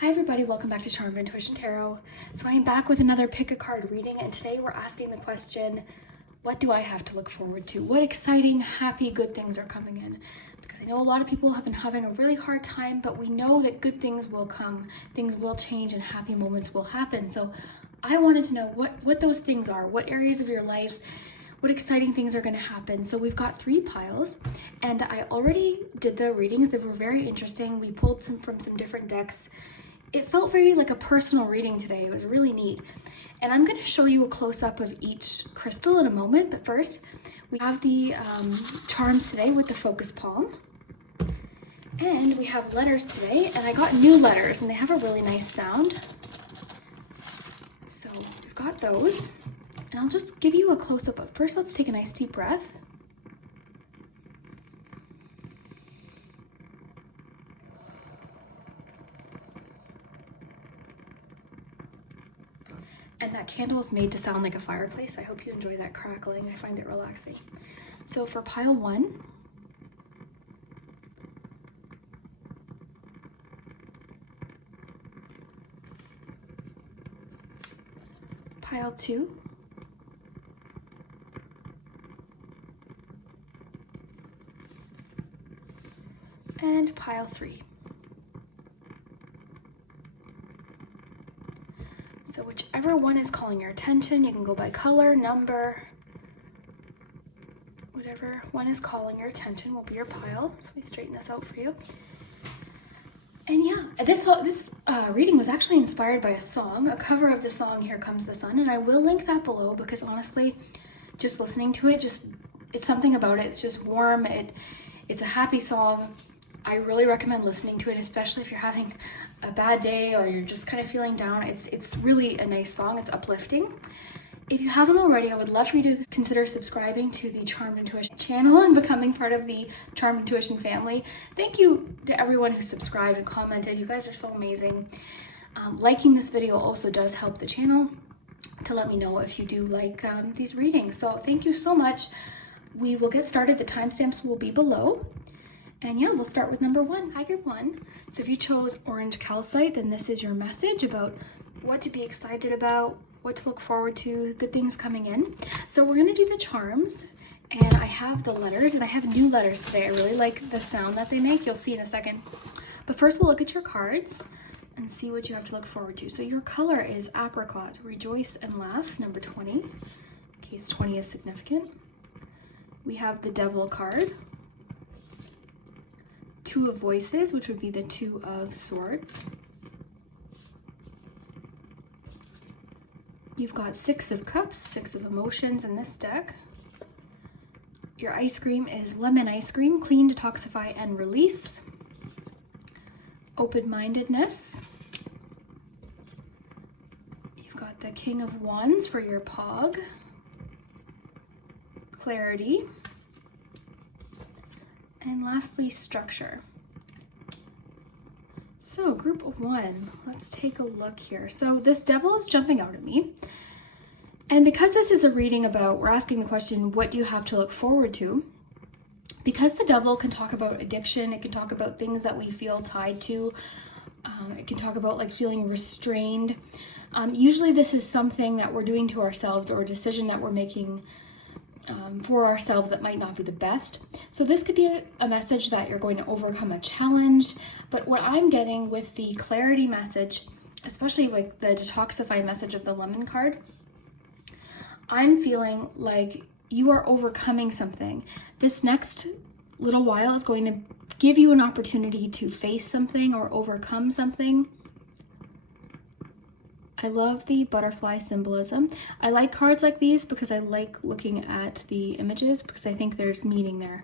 Hi everybody, welcome back to Charmed Intuition Tarot. So I am back with another pick a card reading, and today we're asking the question, what do I have to look forward to? What exciting, happy, good things are coming in? Because I know a lot of people have been having a really hard time, but we know that good things will come, things will change, and happy moments will happen. So I wanted to know what those things are, what areas of your life, what exciting things are going to happen. So we've got 3 piles, and I already did the readings. They were very interesting. We pulled some from some different decks. It felt very like a personal reading today. It was really neat. And I'm going to show you a close-up of each crystal in a moment, but first we have the charms today with the focus palm. And we have letters today, and I got new letters, and they have a really nice sound. So we've got those, and I'll just give you a close-up, but first let's take a nice deep breath. And that candle is made to sound like a fireplace. I hope you enjoy that crackling. I find it relaxing. So for pile 1, pile 2, and pile 3. So whichever one is calling your attention, you can go by color, number, whatever one is calling your attention will be your pile. So let me straighten this out for you. And yeah, this reading was actually inspired by a song, a cover of the song Here Comes the Sun, and I will link that below because honestly, just listening to it, it's something about it. It's just warm. It's a happy song. I really recommend listening to it, especially if you're having a bad day or you're just kind of feeling down. It's really a nice song. It's uplifting. If you haven't already, I would love for you to consider subscribing to the Charmed Intuition channel and becoming part of the Charmed Intuition family. Thank you to everyone who subscribed and commented. You guys are so amazing. Liking this video also does help the channel to let me know if you do like these readings. So thank you so much. We will get started. The timestamps will be below. And yeah, we'll start with number 1, Tiger 1. So if you chose orange calcite, then this is your message about what to be excited about, what to look forward to, good things coming in. So we're gonna do the charms, and I have the letters, and I have new letters today. I really like the sound that they make. You'll see in a second. But first we'll look at your cards and see what you have to look forward to. So your color is apricot, rejoice and laugh, number 20, in case 20 is significant. We have the devil card, 2 of voices, which would be the 2 of swords. You've got 6 of cups, 6 of emotions in this deck. Your ice cream is lemon ice cream, clean, detoxify, and release. Open-mindedness. You've got the King of Wands for your Poggz. Clarity. And lastly, structure. So group 1, let's take a look here. So this devil is jumping out at me. And because this is a reading about, we're asking the question, what do you have to look forward to? Because the devil can talk about addiction, it can talk about things that we feel tied to. It can talk about like feeling restrained. Usually this is something that we're doing to ourselves or a decision that we're making for ourselves that might not be the best. So this could be a message that you're going to overcome a challenge, but what I'm getting with the clarity message, especially like the detoxify message of the lemon card, I'm feeling like you are overcoming something. This next little while is going to give you an opportunity to face something or overcome something. I love the butterfly symbolism. I like cards like these because I like looking at the images because I think there's meaning there.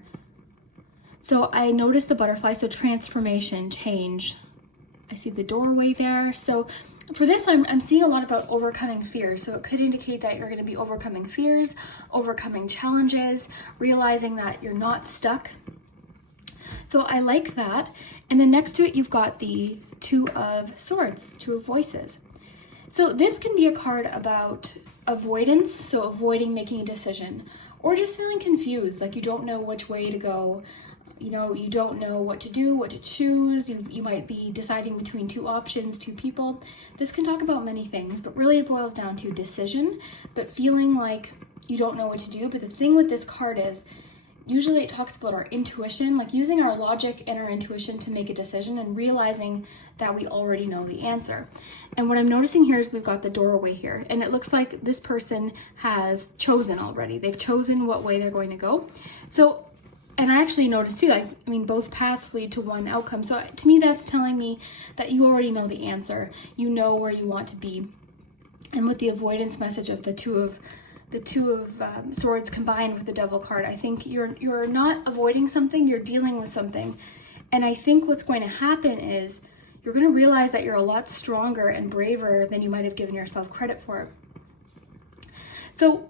So I noticed the butterfly, so transformation, change. I see the doorway there. So for this, I'm seeing a lot about overcoming fears. So it could indicate that you're going to be overcoming fears, overcoming challenges, realizing that you're not stuck. So I like that. And then next to it, you've got the 2 of swords, 2 of voices. So this can be a card about avoidance, so avoiding making a decision, or just feeling confused, like you don't know which way to go. you know, you don't know what to do, what to choose. You might be deciding between two options, two people. This can talk about many things, but really it boils down to decision, but feeling like you don't know what to do. But the thing with this card is, usually it talks about our intuition, like using our logic and our intuition to make a decision and realizing that we already know the answer. And what I'm noticing here is we've got the doorway here, and it looks like this person has chosen already. They've chosen what way they're going to go. So, and I actually noticed too, I mean, both paths lead to one outcome. So to me, that's telling me that you already know the answer. You know where you want to be. And with the avoidance message of the two of Swords combined with the Devil card, I think you're not avoiding something, you're dealing with something. And I think what's going to happen is you're going to realize that you're a lot stronger and braver than you might have given yourself credit for. So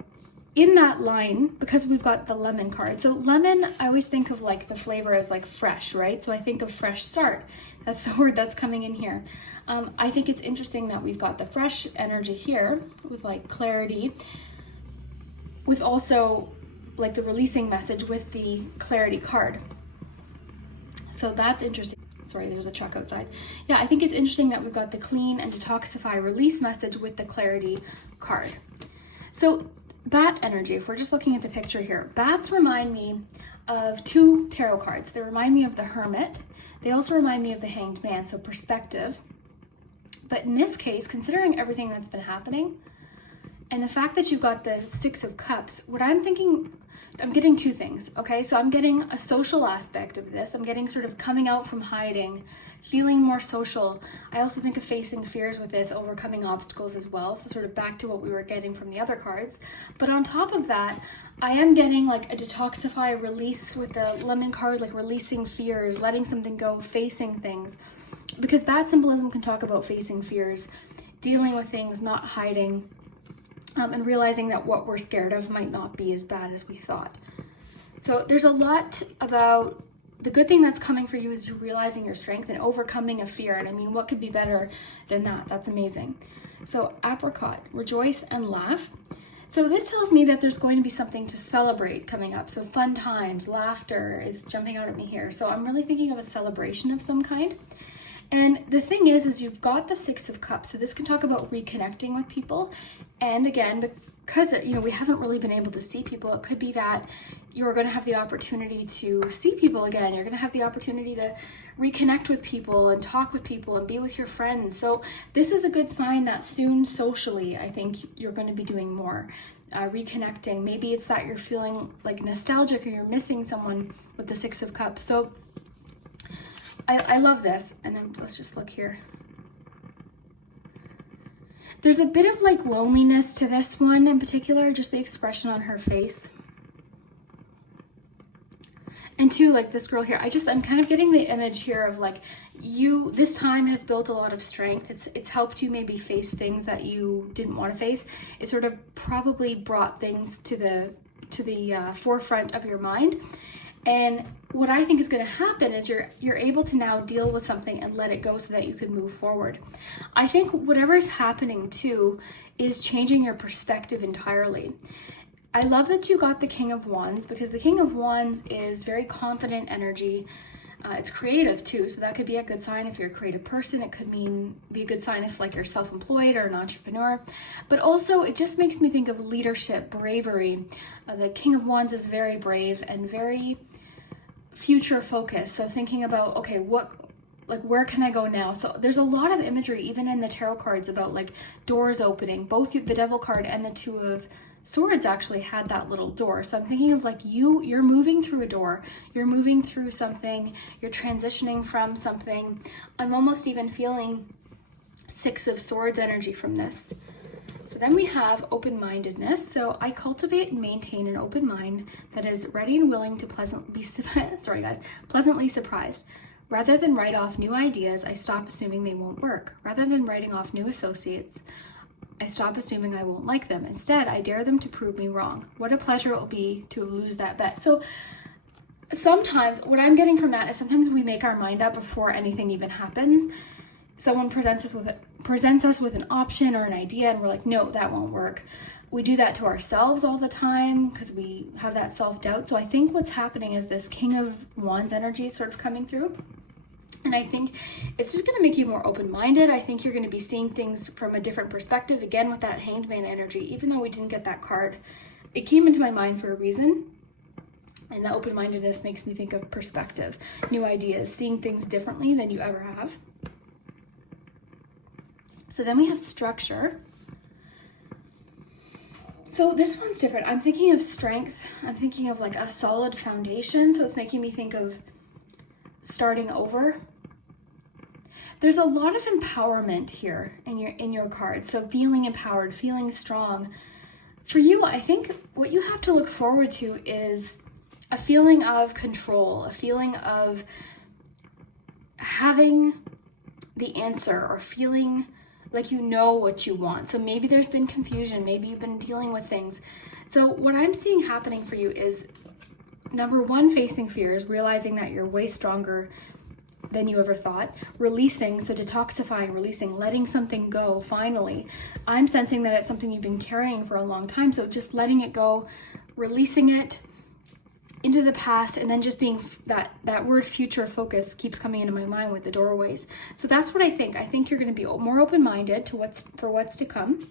in that line, because we've got the lemon card, so lemon, I always think of like the flavor as like fresh, right? So I think of fresh start. That's the word that's coming in here. I think it's interesting that we've got the fresh energy here with like clarity, with also like the releasing message with the clarity card. So that's interesting. Sorry, there's a truck outside. Yeah, I think it's interesting that we've got the clean and detoxify release message with the clarity card. So bat energy, if we're just looking at the picture here, bats remind me of two tarot cards. They remind me of the Hermit. They also remind me of the Hanged Man, so perspective. But in this case, considering everything that's been happening, and the fact that you've got the Six of Cups, what I'm thinking, I'm getting two things, okay? So I'm getting a social aspect of this. I'm getting sort of coming out from hiding, feeling more social. I also think of facing fears with this, overcoming obstacles as well. So sort of back to what we were getting from the other cards. But on top of that, I am getting like a detoxify release with the lemon card, like releasing fears, letting something go, facing things. Because bat symbolism can talk about facing fears, dealing with things, not hiding, and realizing that what we're scared of might not be as bad as we thought. So there's a lot about the good thing that's coming for you is you're realizing your strength and overcoming a fear. And I mean, what could be better than that? That's amazing. So apricot, rejoice and laugh. So this tells me that there's going to be something to celebrate coming up. So fun times, laughter is jumping out at me here. So I'm really thinking of a celebration of some kind. And the thing is you've got the Six of Cups. So this can talk about reconnecting with people. And again, because we haven't really been able to see people, it could be that you're going to have the opportunity to see people again. You're going to have the opportunity to reconnect with people and talk with people and be with your friends. So this is a good sign that soon socially, I think you're going to be doing more. Reconnecting. Maybe it's that you're feeling like nostalgic or you're missing someone with the Six of Cups. So I love this. And then let's just look here. There's a bit of like loneliness to this one in particular, just the expression on her face. And two, like this girl here, I'm kind of getting the image here of like this time has built a lot of strength. It's helped you maybe face things that you didn't want to face. It sort of probably brought things to the forefront of your mind. And what I think is going to happen is you're able to now deal with something and let it go so that you can move forward. I think whatever is happening too is changing your perspective entirely. I love that you got the King of Wands, because the King of Wands is very confident energy. It's creative too, so that could be a good sign if you're a creative person. It could be a good sign if like you're self-employed or an entrepreneur. But also it just makes me think of leadership, bravery. The King of Wands is very brave and very future focused. So thinking about, okay, where can I go now? So there's a lot of imagery even in the tarot cards about like doors opening. Both the Devil card and the Two of Swords actually had that little door. So I'm thinking of like you're moving through a door, you're moving through something, you're transitioning from something. I'm almost even feeling Six of Swords energy from this. So then we have open-mindedness. So I cultivate and maintain an open mind that is ready and willing to pleasantly surprised. Rather than write off new ideas, I stop assuming they won't work. Rather than writing off new associates, I stop assuming I won't like them. Instead, I dare them to prove me wrong. What a pleasure it will be to lose that bet. So sometimes what I'm getting from that is sometimes we make our mind up before anything even happens. someone presents us with an option or an idea and we're like, no, that won't work. We do that to ourselves all the time because we have that self-doubt. So I think what's happening is this King of Wands energy sort of coming through. And I think it's just going to make you more open-minded. I think you're going to be seeing things from a different perspective. Again, with that Hanged Man energy, even though we didn't get that card, it came into my mind for a reason. And the open-mindedness makes me think of perspective, new ideas, seeing things differently than you ever have. So then we have structure. So this one's different. I'm thinking of strength. I'm thinking of like a solid foundation. So it's making me think of starting over. There's a lot of empowerment here in your card. So feeling empowered, feeling strong. For you, I think what you have to look forward to is a feeling of control, a feeling of having the answer or feeling like you know what you want. So maybe there's been confusion, maybe you've been dealing with things. So what I'm seeing happening for you is, number one, facing fears, realizing that you're way stronger than you ever thought, releasing, so detoxifying, releasing, letting something go, finally. I'm sensing that it's something you've been carrying for a long time, so just letting it go, releasing it into the past, and then just being that word future focus keeps coming into my mind with the doorways. So that's what I think. I think you're going to be more open-minded to what's to come.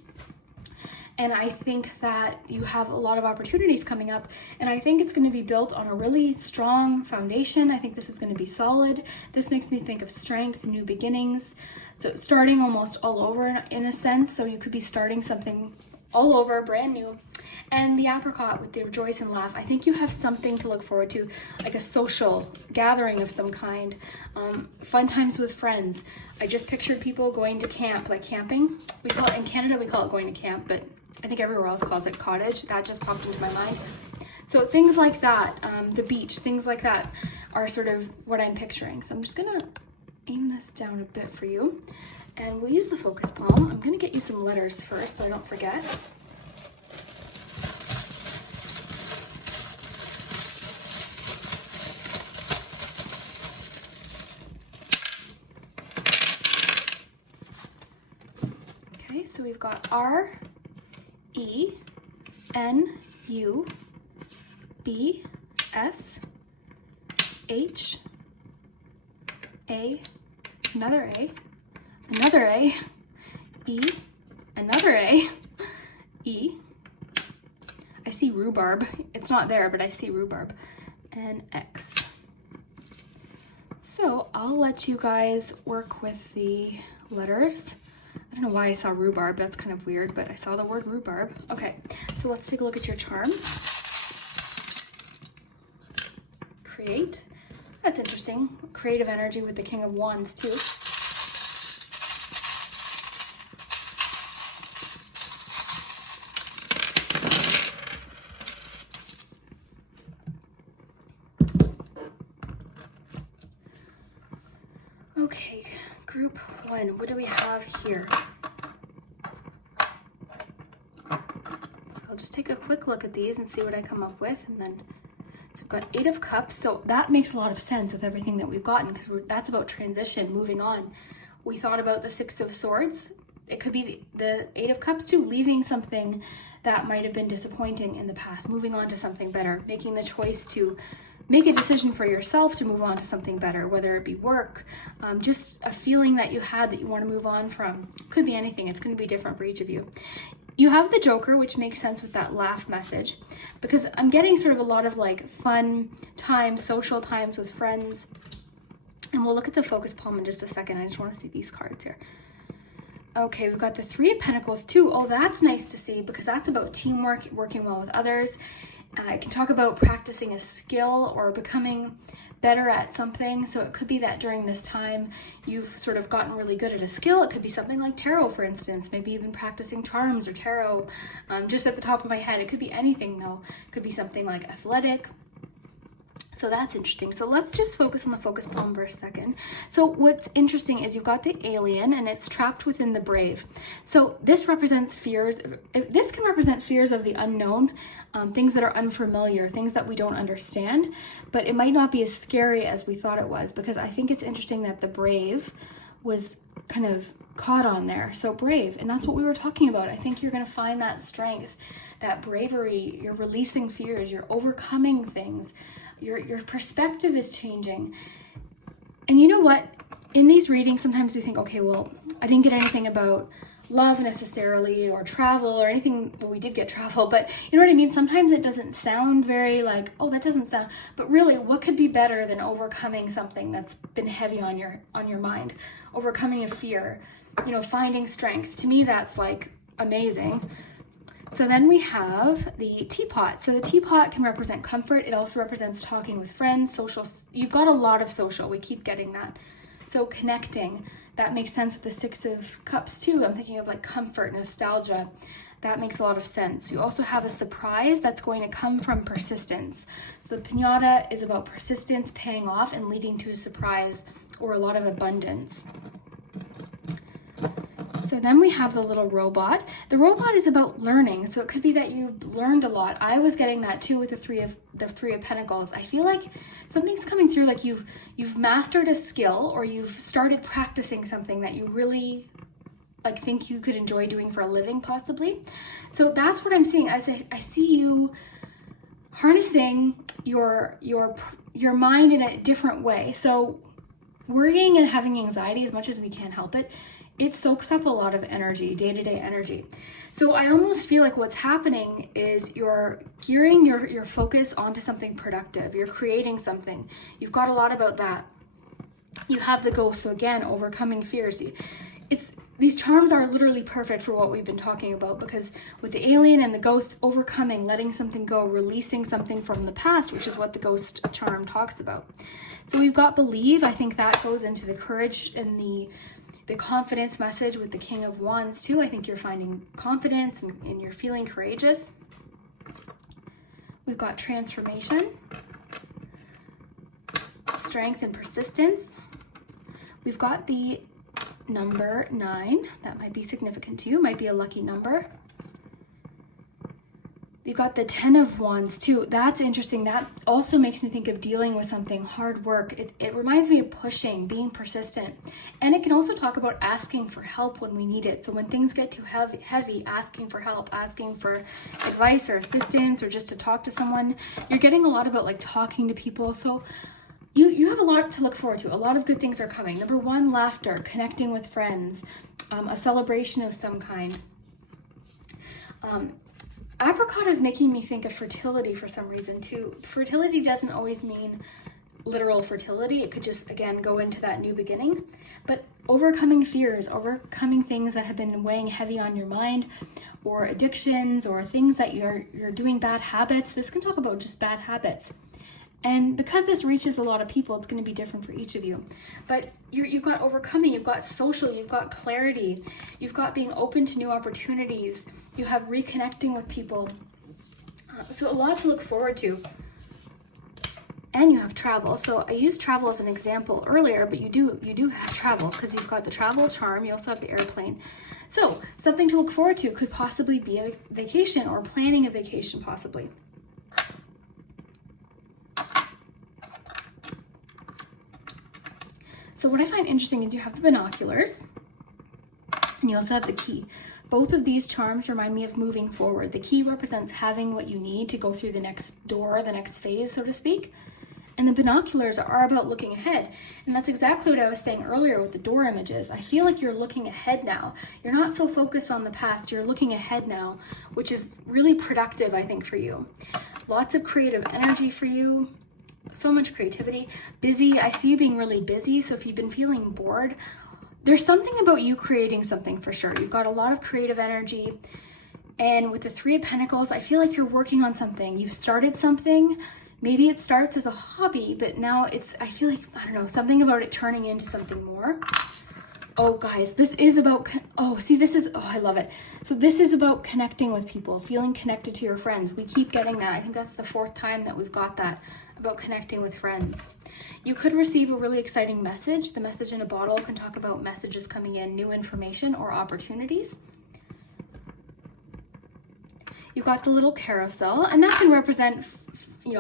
And I think that you have a lot of opportunities coming up, and I think it's going to be built on a really strong foundation. I think this is going to be solid. This makes me think of strength, new beginnings. So starting almost all over in a sense. So you could be starting something all over, brand new. And the apricot with the rejoice and laugh, I think you have something to look forward to, like a social gathering of some kind, fun times with friends. I just pictured people going to camp, like camping. We call it, in Canada, we call it going to camp, but I think everywhere else calls it cottage. That just popped into my mind. So things like that, the beach, things like that are sort of what I'm picturing. So I'm just gonna aim this down a bit for you, and we'll use the focus palm. I'm gonna get you some letters first so I don't forget. Okay, so we've got R, E, N, U, B, S, H, A, another A, another A, E, another A, E. I see rhubarb. It's not there, but I see rhubarb. And X. So I'll let you guys work with the letters. I don't know why I saw rhubarb, that's kind of weird, but I saw the word rhubarb. Okay, so let's take a look at your charms. Create. That's interesting. Creative energy with the King of Wands too. Okay, group one, what do we have here? I'll just take a quick look at these and see what I come up with, and then so I've got 8 of Cups, so that makes a lot of sense with everything that we've gotten, because that's about transition, moving on. We thought about the 6 of Swords. It could be the 8 of Cups too, leaving something that might have been disappointing in the past, moving on to something better, making the choice to make a decision for yourself to move on to something better, whether it be work, just a feeling that you had that you want to move on from. Could be anything. It's going to be different for each of you. You have the Joker, which makes sense with that laugh message, because I'm getting sort of a lot of like fun times, social times with friends. And we'll look at the focus palm in just a second. I just want to see these cards here. Okay, we've got the 3 of Pentacles too. Oh, that's nice to see, because that's about teamwork, working well with others. I can talk about practicing a skill or becoming better at something. So it could be that during this time you've sort of gotten really good at a skill. It could be something like tarot, for instance, maybe even practicing charms or tarot. Just at the top of my head, it could be anything though. It could be something like athletic. So that's interesting. So let's just focus on the focus palm for a second. So what's interesting is you've got the alien and it's trapped within the brave. So this represents fears. This can represent fears of the unknown, things that are unfamiliar, things that we don't understand, but it might not be as scary as we thought it was, because I think it's interesting that the brave was kind of caught on there. So brave. And that's what we were talking about. I think you're going to find that strength, that bravery. You're releasing fears. You're overcoming things. Your perspective is changing. And you know what? In these readings, sometimes we think, okay, well, I didn't get anything about love necessarily, or travel, or anything. Well, we did get travel, but you know what I mean? Sometimes it doesn't sound very like, oh, that doesn't sound, but really, what could be better than overcoming something that's been heavy on your mind, overcoming a fear, you know, finding strength. To me, that's like amazing. So then we have the teapot. So the teapot can represent comfort. It also represents talking with friends, social. You've got a lot of social. We keep getting that. So connecting, that makes sense with the Six of Cups too. I'm thinking of like comfort, nostalgia. That makes a lot of sense. You also have a surprise that's going to come from persistence. So the piñata is about persistence, paying off, and leading to a surprise or a lot of abundance. So then we have the little robot. The robot is about learning. So it could be that you've learned a lot. I was getting that too with the three of Pentacles. I feel like something's coming through, like you've mastered a skill, or you've started practicing something that you really like think you could enjoy doing for a living, possibly. So that's what I'm seeing. I see you harnessing your mind in a different way. So worrying and having anxiety, as much as we can't help it, it soaks up a lot of energy, day-to-day energy. So I almost feel like what's happening is you're gearing your focus onto something productive. You're creating something. You've got a lot about that. You have the ghost. So again, overcoming fears. These charms are literally perfect for what we've been talking about, because with the alien and the ghost, overcoming, letting something go, releasing something from the past, which is what the ghost charm talks about. So we've got believe. I think that goes into the courage and the confidence message with the King of Wands too. I think you're finding confidence and you're feeling courageous. We've got transformation, strength and persistence. We've got the number 9. That might be significant to you, might be a lucky number. You've got the 10 of Wands too. That's interesting. That also makes me think of dealing with something, hard work. It reminds me of pushing, being persistent. And it can also talk about asking for help when we need it. So when things get too heavy, asking for help, asking for advice or assistance, or just to talk to someone. You're getting a lot about like talking to people. So you have a lot to look forward to. A lot of good things are coming. Number 1, laughter, connecting with friends, a celebration of some kind. Apricot is making me think of fertility for some reason too. Fertility doesn't always mean literal fertility. It could just, again, go into that new beginning. But overcoming fears, overcoming things that have been weighing heavy on your mind, or addictions, or things that you're doing, bad habits. This can talk about just bad habits. And because this reaches a lot of people, it's going to be different for each of you. But you've got overcoming, you've got social, you've got clarity, you've got being open to new opportunities, you have reconnecting with people. So a lot to look forward to. And you have travel. So I used travel as an example earlier, but you do have travel, because you've got the travel charm. You also have the airplane. So something to look forward to could possibly be a vacation, or planning a vacation possibly. So what I find interesting is you have the binoculars, and you also have the key. Both of these charms remind me of moving forward. The key represents having what you need to go through the next door, the next phase, so to speak. And the binoculars are about looking ahead. And that's exactly what I was saying earlier with the door images. I feel like you're looking ahead now. You're not so focused on the past, you're looking ahead now, which is really productive, I think, for you. Lots of creative energy for you. So much creativity. Busy. I see you being really busy. So if you've been feeling bored, there's something about you creating something for sure. You've got a lot of creative energy. And with the 3 of Pentacles, I feel like you're working on something. You've started something. Maybe it starts as a hobby, but now I feel like, I don't know, something about it turning into something more. Oh, guys, this is about, I love it. So this is about connecting with people, feeling connected to your friends. We keep getting that. I think that's the 4th time that we've got that, about connecting with friends. You could receive a really exciting message. The message in a bottle can talk about messages coming in, new information or opportunities. You've got the little carousel, and that can represent,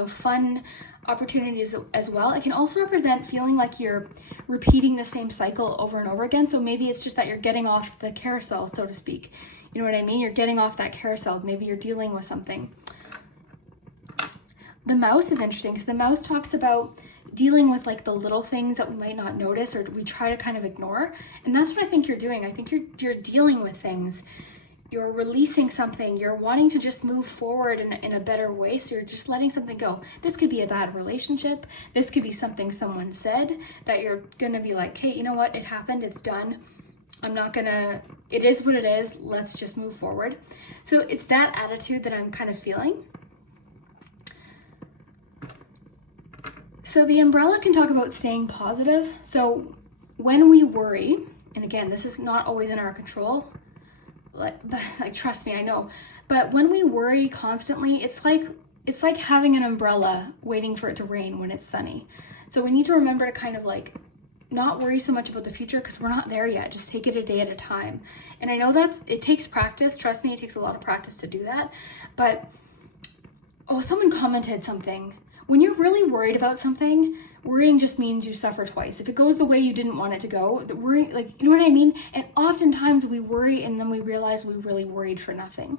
fun opportunities as well. It can also represent feeling like you're repeating the same cycle over and over again. So maybe it's just that you're getting off the carousel, so to speak. You know what I mean? You're getting off that carousel. Maybe you're dealing with something. The mouse is interesting because the mouse talks about dealing with like the little things that we might not notice or we try to kind of ignore. And that's what I think you're doing. I think you're dealing with things. You're releasing something. You're wanting to just move forward in a better way. So you're just letting something go. This could be a bad relationship. This could be something someone said that you're going to be like, hey, you know what? It happened. It's done. I'm not going to, it is what it is. Let's just move forward. So it's that attitude that I'm kind of feeling. So the umbrella can talk about staying positive. So when we worry, and again, this is not always in our control, like trust me, I know. But when we worry constantly, it's like having an umbrella waiting for it to rain when it's sunny. So we need to remember to kind of like not worry so much about the future because we're not there yet. Just take it a day at a time. And I know it takes practice. Trust me, it takes a lot of practice to do that. But someone commented something. When you're really worried about something, worrying just means you suffer twice. If it goes the way you didn't want it to go, the worry, like, you know what I mean? And oftentimes we worry and then we realize we really worried for nothing.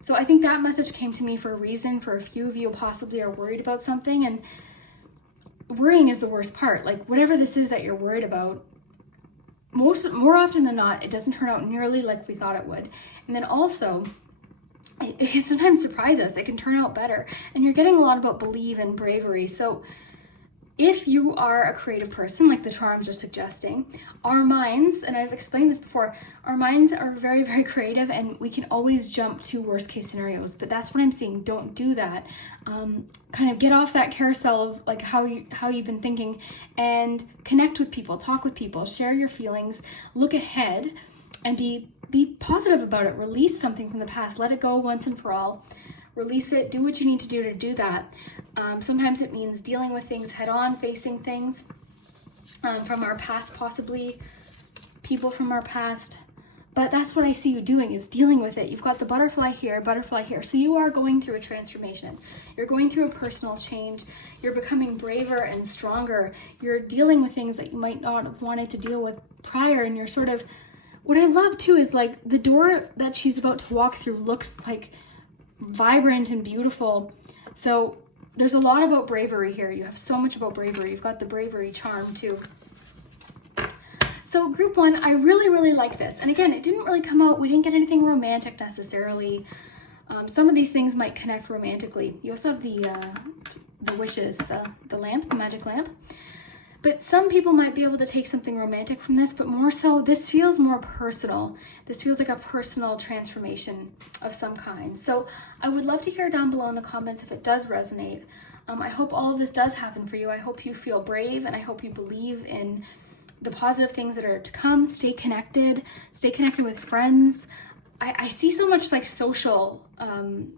So I think that message came to me for a reason. For a few of you possibly are worried about something, and worrying is the worst part. Like whatever this is that you're worried about, more often than not, it doesn't turn out nearly like we thought it would. And then also, it can sometimes surprise us. It can turn out better. And you're getting a lot about believe and bravery. So if you are a creative person, like the charms are suggesting, our minds, and I've explained this before, our minds are very, very creative and we can always jump to worst case scenarios. But that's what I'm seeing. Don't do that. Kind of get off that carousel of like how you've been thinking and connect with people, talk with people, share your feelings, look ahead and be positive about it. Release something from the past. Let it go once and for all. Release it. Do what you need to do that. Sometimes it means dealing with things head on, facing things from our past, possibly people from our past. But that's what I see you doing, is dealing with it. You've got the butterfly here, butterfly here. So you are going through a transformation. You're going through a personal change. You're becoming braver and stronger. You're dealing with things that you might not have wanted to deal with prior, and you're sort of, what I love too is like the door that she's about to walk through looks like vibrant and beautiful. So there's a lot about bravery here. You have so much about bravery. You've got the bravery charm too. So group one, I really, really like this. And again, it didn't really come out. We didn't get anything romantic necessarily. Some of these things might connect romantically. You also have the wishes, the lamp, the magic lamp. But some people might be able to take something romantic from this, but more so, this feels more personal. This feels like a personal transformation of some kind. So I would love to hear down below in the comments if it does resonate. I hope all of this does happen for you. I hope you feel brave, and I hope you believe in the positive things that are to come. Stay connected with friends. I see so much like social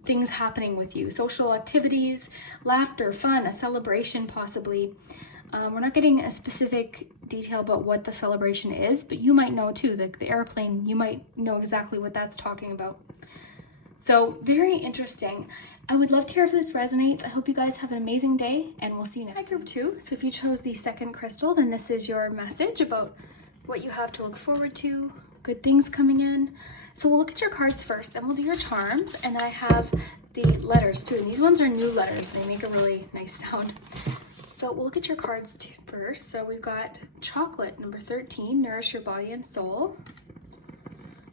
things happening with you, social activities, laughter, fun, a celebration possibly. We're not getting a specific detail about what the celebration is, but you might know too, the airplane, you might know exactly what that's talking about. So very interesting. I would love to hear if this resonates. I hope you guys have an amazing day, and we'll see you next time. Hi group two. So if you chose the second crystal, then this is your message about what you have to look forward to, good things coming in. So we'll look at your cards first, then we'll do your charms, and then I have the letters too. And these ones are new letters. They make a really nice sound. So we'll look at your cards first. So we've got chocolate, number 13, nourish your body and soul.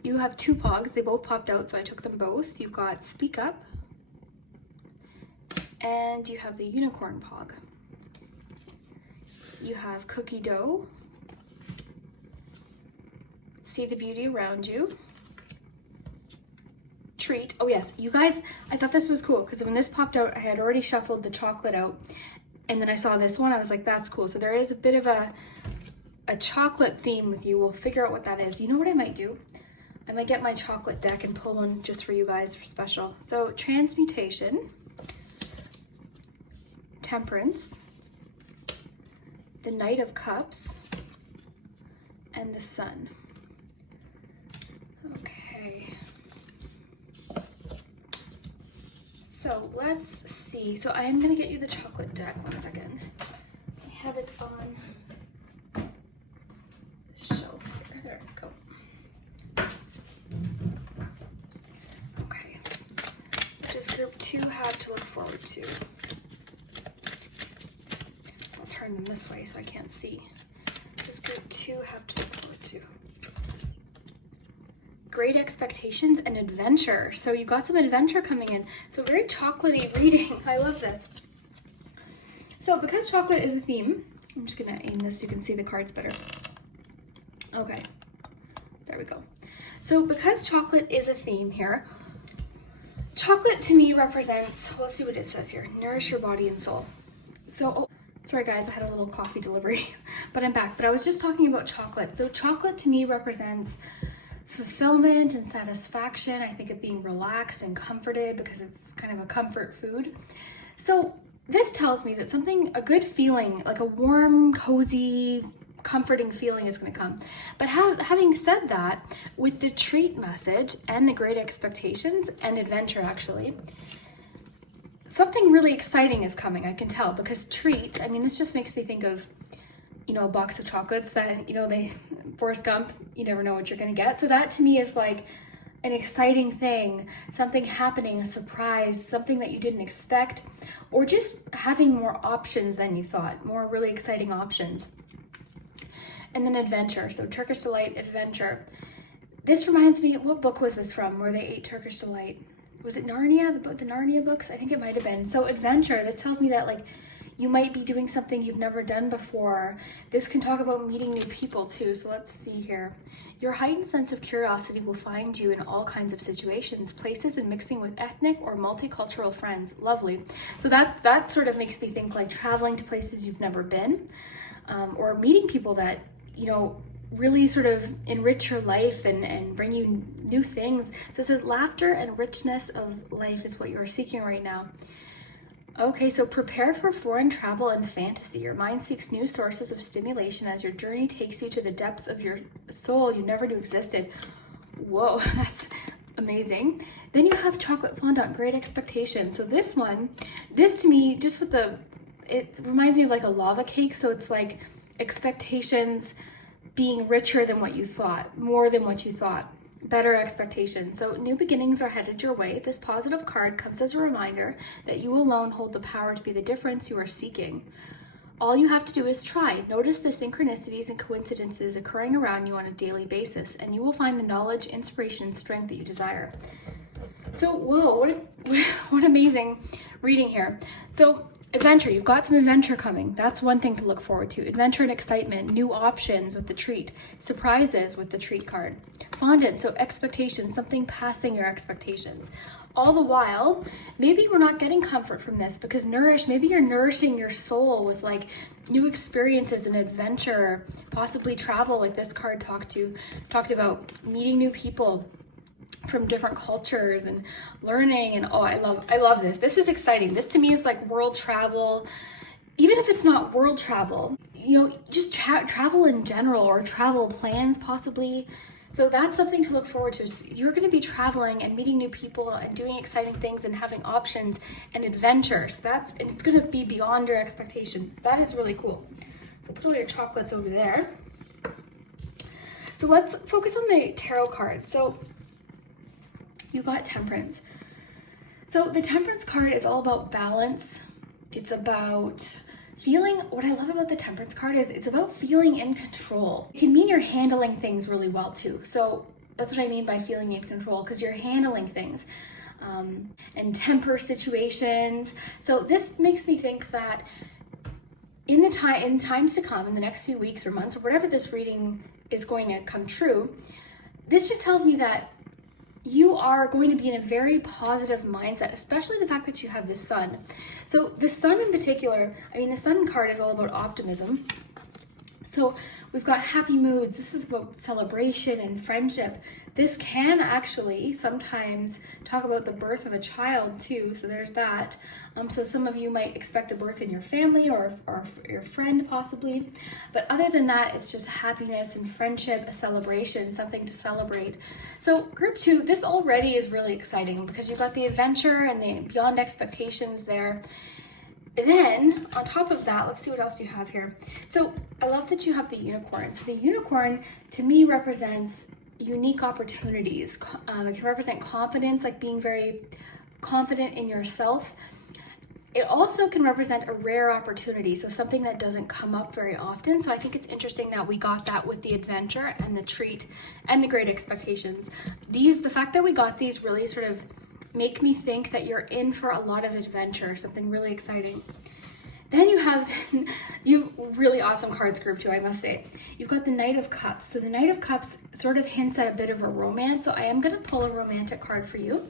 You have two Poggz. They both popped out, so I took them both. You've got speak up. And you have the unicorn Pog. You have cookie dough. See the beauty around you. Treat. Oh yes, you guys, I thought this was cool because when this popped out, I had already shuffled the chocolate out. And then I saw this one, I was like, that's cool. So there is a bit of a chocolate theme with you. We'll figure out what that is. You know what I might do? I might get my chocolate deck and pull one just for you guys for special. So transmutation, temperance, the Knight of Cups, and the Sun. Okay. So let's see. So I am gonna get you the chocolate deck. 1 second. I have it on group 2 have to look forward to? I'll turn them this way so I can't see. What does group 2 have to look forward to? Great expectations and adventure. So you got some adventure coming in. So very chocolatey reading. I love this. So because chocolate is a theme, I'm just gonna aim this so you can see the cards better. Okay, there we go. So because chocolate is a theme here, chocolate to me represents, let's see what it says here, nourish your body and soul. So, oh, sorry guys, I had a little coffee delivery, but I'm back. But I was just talking about chocolate. So chocolate to me represents fulfillment and satisfaction. I think of being relaxed and comforted because it's kind of a comfort food. So this tells me that something, a good feeling, like a warm, cozy, comforting feeling is going to come. But having said that, with the treat message and the great expectations and adventure actually, something really exciting is coming, I can tell, because treat, I mean, this just makes me think of, you know, a box of chocolates that, you know, Forrest Gump, you never know what you're going to get. So that to me is like an exciting thing, something happening, a surprise, something that you didn't expect, or just having more options than you thought, more really exciting options. And then adventure, so Turkish Delight, adventure. This reminds me, what book was this from where they ate Turkish Delight? Was it Narnia, the Narnia books? I think it might have been. So adventure, this tells me that like you might be doing something you've never done before. This can talk about meeting new people too. So let's see here. Your heightened sense of curiosity will find you in all kinds of situations, places, and mixing with ethnic or multicultural friends. Lovely. So that sort of makes me think like traveling to places you've never been, or meeting people that, you know, really sort of enrich your life and bring you new things. So it says laughter and richness of life is what you are seeking right now. Okay, so prepare for foreign travel and fantasy. Your mind seeks new sources of stimulation as your journey takes you to the depths of your soul you never knew existed. Whoa, that's amazing. Then you have chocolate fondant, great expectations. So this one, this to me, just with it reminds me of like a lava cake. So it's like expectations being richer than what you thought, more than what you thought. Better expectations. So new beginnings are headed your way. This positive card comes as a reminder that you alone hold the power to be the difference you are seeking. All you have to do is try. Notice the synchronicities and coincidences occurring around you on a daily basis, and you will find the knowledge, inspiration, and strength that you desire. So, whoa, what amazing reading here. So adventure, you've got some adventure coming. That's one thing to look forward to. Adventure and excitement, new options with the treat, surprises with the treat card. Fondant, so expectations, something passing your expectations. All the while, maybe we're not getting comfort from this because maybe you're nourishing your soul with like new experiences and adventure, possibly travel, like this card talked about meeting new people from different cultures and learning, and oh, I love this. This is exciting. This to me is like world travel. Even if it's not world travel, you know, just travel in general, or travel plans possibly. So that's something to look forward to. So you're going to be traveling and meeting new people and doing exciting things and having options and adventure. So and it's going to be beyond your expectation. That is really cool. So put all your chocolates over there. So let's focus on the tarot cards. So you got Temperance. So the Temperance card is all about balance. It's about feeling, what I love about the Temperance card is it's about feeling in control. It can mean you're handling things really well too. So that's what I mean by feeling in control, because you're handling things and temper situations. So this makes me think that in times to come, in the next few weeks or months or whatever this reading is going to come true, this just tells me that you are going to be in a very positive mindset, especially the fact that you have the sun. So the sun in particular, I mean, the sun card is all about optimism. So we've got happy moods. This is about celebration and friendship. This can actually sometimes talk about the birth of a child too. So there's that. So some of you might expect a birth in your family or your friend possibly. But other than that, it's just happiness and friendship, a celebration, something to celebrate. So group 2, this already is really exciting because you've got the adventure and the beyond expectations there. Then on top of that, let's see what else you have here. So I love that you have the unicorn. So the unicorn to me represents unique opportunities. It can represent confidence, like being very confident in yourself. It also can represent a rare opportunity, so something that doesn't come up very often. So I think it's interesting that we got that with the adventure and the treat and the great expectations. The fact that we got these really sort of make me think that you're in for a lot of adventure, something really exciting. Then you've really awesome cards group too, I must say. You've got the Knight of Cups. So the Knight of Cups sort of hints at a bit of a romance. So I am going to pull a romantic card for you.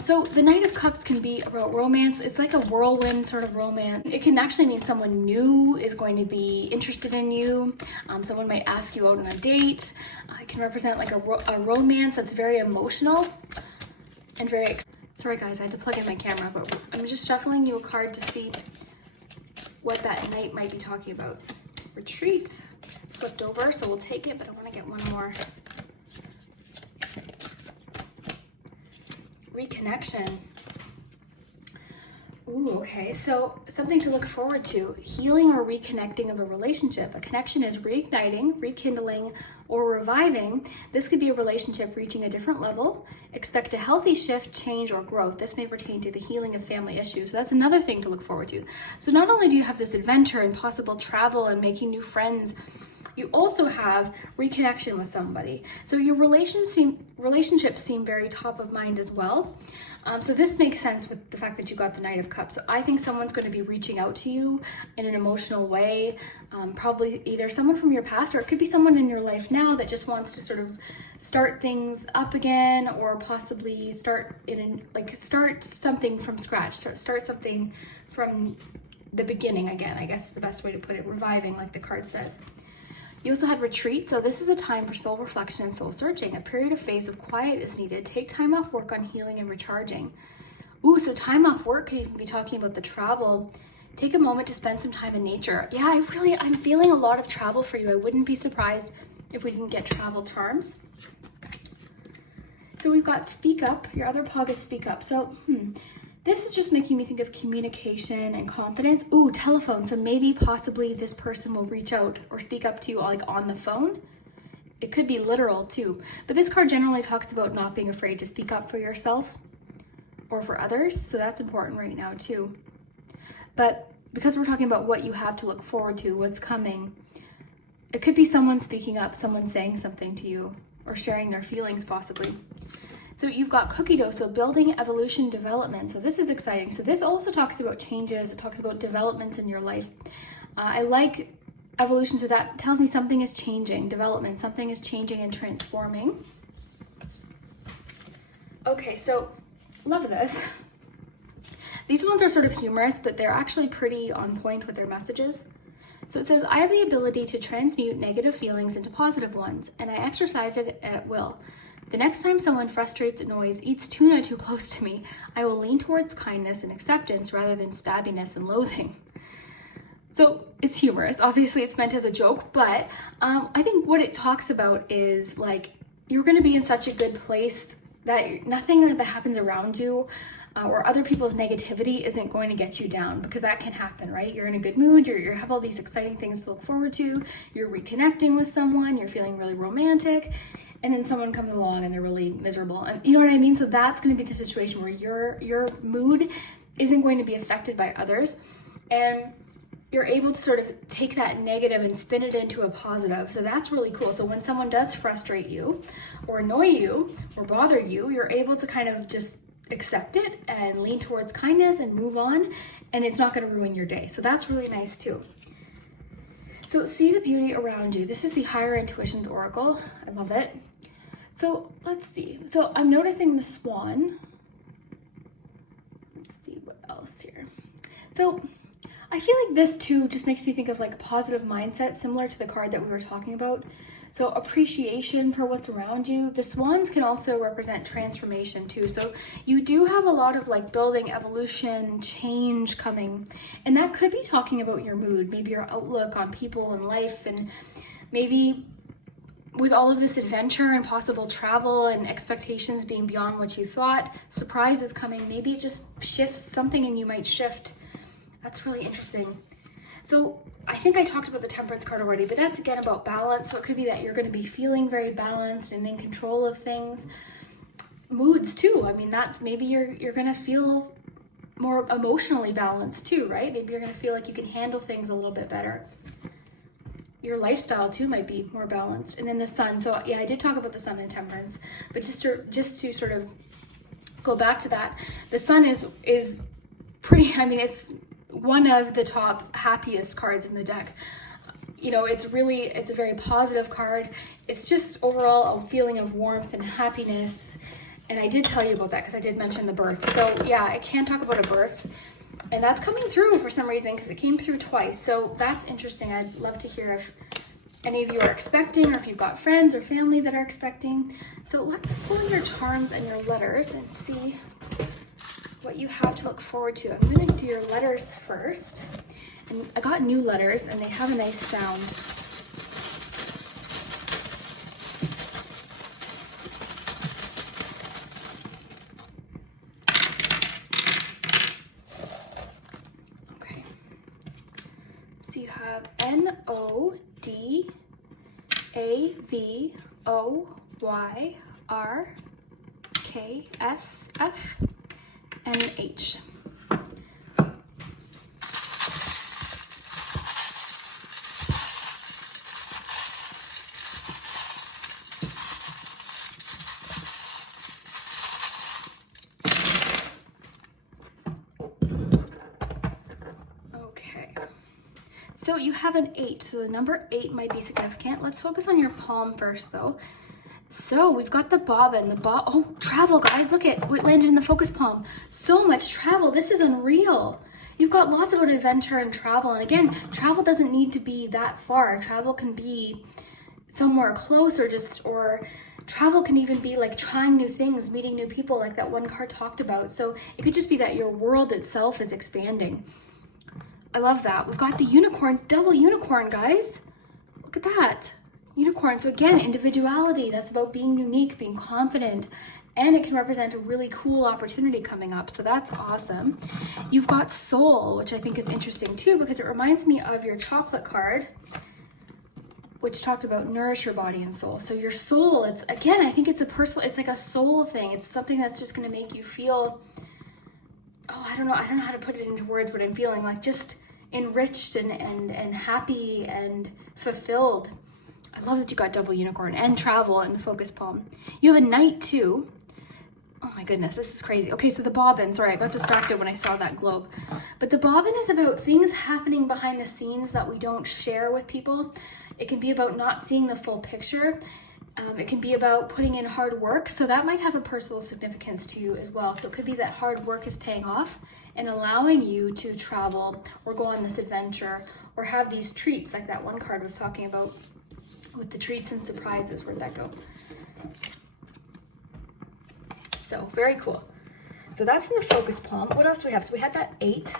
So the Knight of Cups can be about romance. It's like a whirlwind sort of romance. It can actually mean someone new is going to be interested in you. Someone might ask you out on a date. It can represent like a romance that's very emotional and very... Sorry guys, I had to plug in my camera, but I'm just shuffling you a card to see what that knight might be talking about. Retreat, flipped over, so we'll take it, but I want to get one more. Reconnection. Ooh, okay, so something to look forward to. Healing or reconnecting of a relationship. A connection is reigniting, rekindling, or reviving. This could be a relationship reaching a different level. Expect a healthy shift, change, or growth. This may pertain to the healing of family issues. So that's another thing to look forward to. So not only do you have this adventure and possible travel and making new friends, you also have reconnection with somebody. So your relationships seem very top of mind as well. So this makes sense with the fact that you got the Knight of Cups. So I think someone's going to be reaching out to you in an emotional way. Probably either someone from your past, or it could be someone in your life now that just wants to sort of start things up again, or possibly start something from scratch. Start something from the beginning again, I guess the best way to put it, reviving like the card says. You also had retreat, so this is a time for soul reflection and soul searching. A period of phase of quiet is needed. Take time off work on healing and recharging. Ooh, so time off work could even be talking about the travel. Take a moment to spend some time in nature. Yeah, I'm feeling a lot of travel for you. I wouldn't be surprised if we didn't get travel charms. So we've got Speak Up. Your other Poggz is Speak Up. So, this is just making me think of communication and confidence. Ooh, telephone. So maybe possibly this person will reach out or speak up to you like on the phone. It could be literal too. But this card generally talks about not being afraid to speak up for yourself or for others. So that's important right now too. But because we're talking about what you have to look forward to, what's coming, it could be someone speaking up, someone saying something to you or sharing their feelings possibly. So you've got cookie dough, so building, evolution, development. So this is exciting. So this also talks about changes. It talks about developments in your life. I like evolution, so that tells me something is changing, development, something is changing and transforming. Okay, so love this. These ones are sort of humorous, but they're actually pretty on point with their messages. So it says, I have the ability to transmute negative feelings into positive ones, and I exercise it at will. The next time someone frustrates, annoys, eats tuna too close to me, I will lean towards kindness and acceptance rather than stabbiness and loathing. So it's humorous. Obviously it's meant as a joke, but I think what it talks about is like, you're going to be in such a good place that nothing that happens around you or other people's negativity isn't going to get you down, because that can happen, right? You're in a good mood, you have all these exciting things to look forward to, you're reconnecting with someone, you're feeling really romantic, and then someone comes along and they're really miserable. And you know what I mean? So that's going to be the situation where your mood isn't going to be affected by others. And you're able to sort of take that negative and spin it into a positive. So that's really cool. So when someone does frustrate you or annoy you or bother you, you're able to kind of just accept it and lean towards kindness and move on. And it's not going to ruin your day. So that's really nice too. So see the beauty around you. This is the Higher Intuitions Oracle. I love it. So let's see. So I'm noticing the swan. Let's see what else here. So I feel like this too just makes me think of like positive mindset, similar to the card that we were talking about. So appreciation for what's around you. The swans can also represent transformation too. So you do have a lot of like building, evolution, change coming. And that could be talking about your mood, maybe your outlook on people and life, and maybe with all of this adventure and possible travel and expectations being beyond what you thought, surprise is coming. Maybe it just shifts something and you might shift. That's really interesting. So I think I talked about the Temperance card already, but that's again about balance. So it could be that you're going to be feeling very balanced and in control of things. moods too. I mean, that's maybe you're gonna feel more emotionally balanced too, right? Maybe you're gonna feel like you can handle things a little bit better. Your lifestyle too might be more balanced. And then the sun. So yeah, I did talk about the sun and temperance, but just to sort of go back to that, the sun is pretty, I mean, it's one of the top happiest cards in the deck. You know, it's a very positive card. It's just overall a feeling of warmth and happiness. And I did tell you about that because I did mention the birth. So yeah, I can talk about a birth. And that's coming through for some reason because it came through twice. So that's interesting. I'd love to hear if any of you are expecting or if you've got friends or family that are expecting. So let's pull your charms and your letters and see what you have to look forward to. I'm going to do your letters first. And I got new letters and they have a nice sound. So you have NODAVOYRKSF and H. So you have an 8, so the number 8 might be significant. Let's focus on your palm first though. So we've got the bobbin, oh, travel guys, look at what landed in the focus palm. So much travel, this is unreal. You've got lots about adventure and travel. And again, travel doesn't need to be that far. Travel can be somewhere close or travel can even be like trying new things, meeting new people like that one card talked about. So it could just be that your world itself is expanding. I love that. We've got the unicorn, double unicorn, guys. Look at that. Unicorn. So again, individuality. That's about being unique, being confident, and it can represent a really cool opportunity coming up. So that's awesome. You've got soul, which I think is interesting too, because it reminds me of your chocolate card, which talked about nourish your body and soul. So your soul, it's again, I think it's a personal, it's like a soul thing. It's something that's just going to make you feel, oh, I don't know how to put it into words what I'm feeling, like just enriched and happy and fulfilled. I love that you got double unicorn and travel in the focus palm. You have a knight too. Oh my goodness, this is crazy. Okay, so the bobbin, sorry, I got distracted when I saw that globe. But the bobbin is about things happening behind the scenes that we don't share with people. It can be about not seeing the full picture. It can be about putting in hard work. So that might have a personal significance to you as well. So it could be that hard work is paying off and allowing you to travel or go on this adventure or have these treats like that one card was talking about with the treats and surprises. Where'd that go? So very cool. So that's in the focus palm. What else do we have? So we had that 8.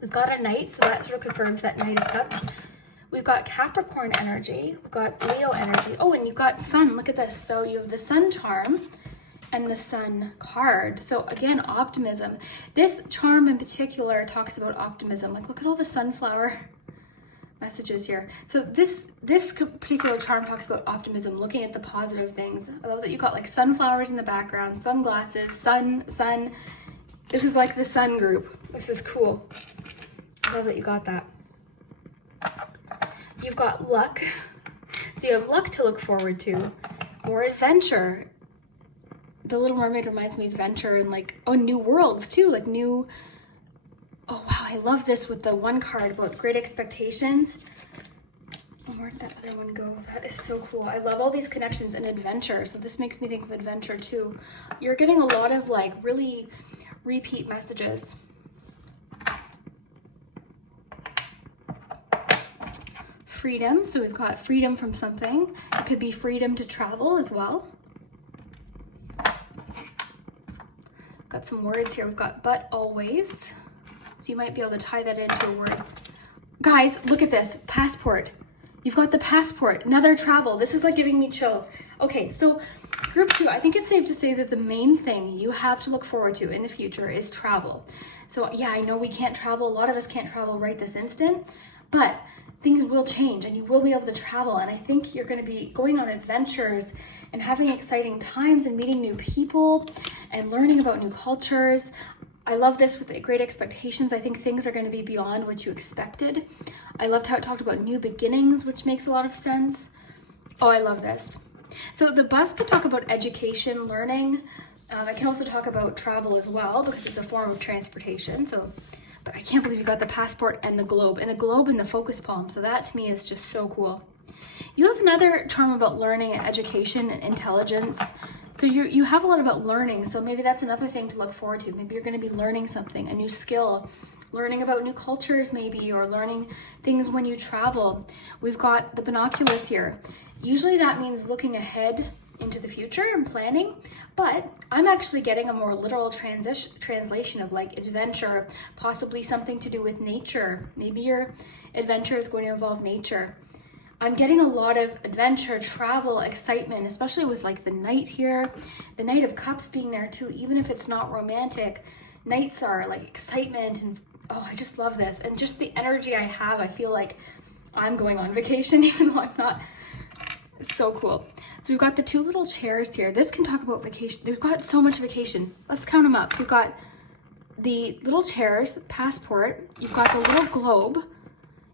We've got a knight, so that sort of confirms that Knight of Cups. We've got Capricorn energy. We've got Leo energy. Oh, and you've got Sun. Look at this. So you have the Sun charm and the Sun card. So again, optimism. This charm in particular talks about optimism. Like, look at all the sunflower messages here. So this particular charm talks about optimism, looking at the positive things. I love that you got like sunflowers in the background, sunglasses, sun. This is like the sun group. This is cool. I love that you got that. You've got luck. So you have luck to look forward to. More adventure. The Little Mermaid reminds me of adventure and like, oh, new worlds too, like new. Oh wow, I love this with the one card about great expectations. Oh, where did that other one go? That is so cool. I love all these connections and adventure. So this makes me think of adventure too. You're getting a lot of like really repeat messages. Freedom, so we've got freedom from something. It could be freedom to travel as well. Got some words here. We've got but always. So you might be able to tie that into a word. Guys, look at this. Passport. You've got the passport. Another travel. This is like giving me chills. Okay, so group 2, I think it's safe to say that the main thing you have to look forward to in the future is travel. So yeah, I know we can't travel. A lot of us can't travel right this instant, but things will change and you will be able to travel. And I think you're going to be going on adventures and having exciting times and meeting new people and learning about new cultures. I love this with great expectations. I think things are going to be beyond what you expected. I loved how it talked about new beginnings, which makes a lot of sense. Oh, I love this. So the bus could talk about education, learning. I can also talk about travel as well because it's a form of transportation. But I can't believe you got the passport and the globe in the focus palm. So that to me is just so cool. You have another charm about learning and education and intelligence. So you have a lot about learning. So maybe that's another thing to look forward to. Maybe you're going to be learning something, a new skill, learning about new cultures maybe, or learning things when you travel. We've got the binoculars here. Usually that means looking ahead into the future and planning, but I'm actually getting a more literal translation of like adventure, possibly something to do with nature. Maybe your adventure is going to involve nature. I'm getting a lot of adventure, travel, excitement, especially with like the Knight here, the Knight of Cups being there too, even if it's not romantic. Knights are like excitement, and oh, I just love this. And just the energy I have, I feel like I'm going on vacation even though I'm not. It's so cool. So we've got the two little chairs here. This can talk about vacation. We've got so much vacation. Let's count them up. You've got the little chairs, passport. You've got the little globe.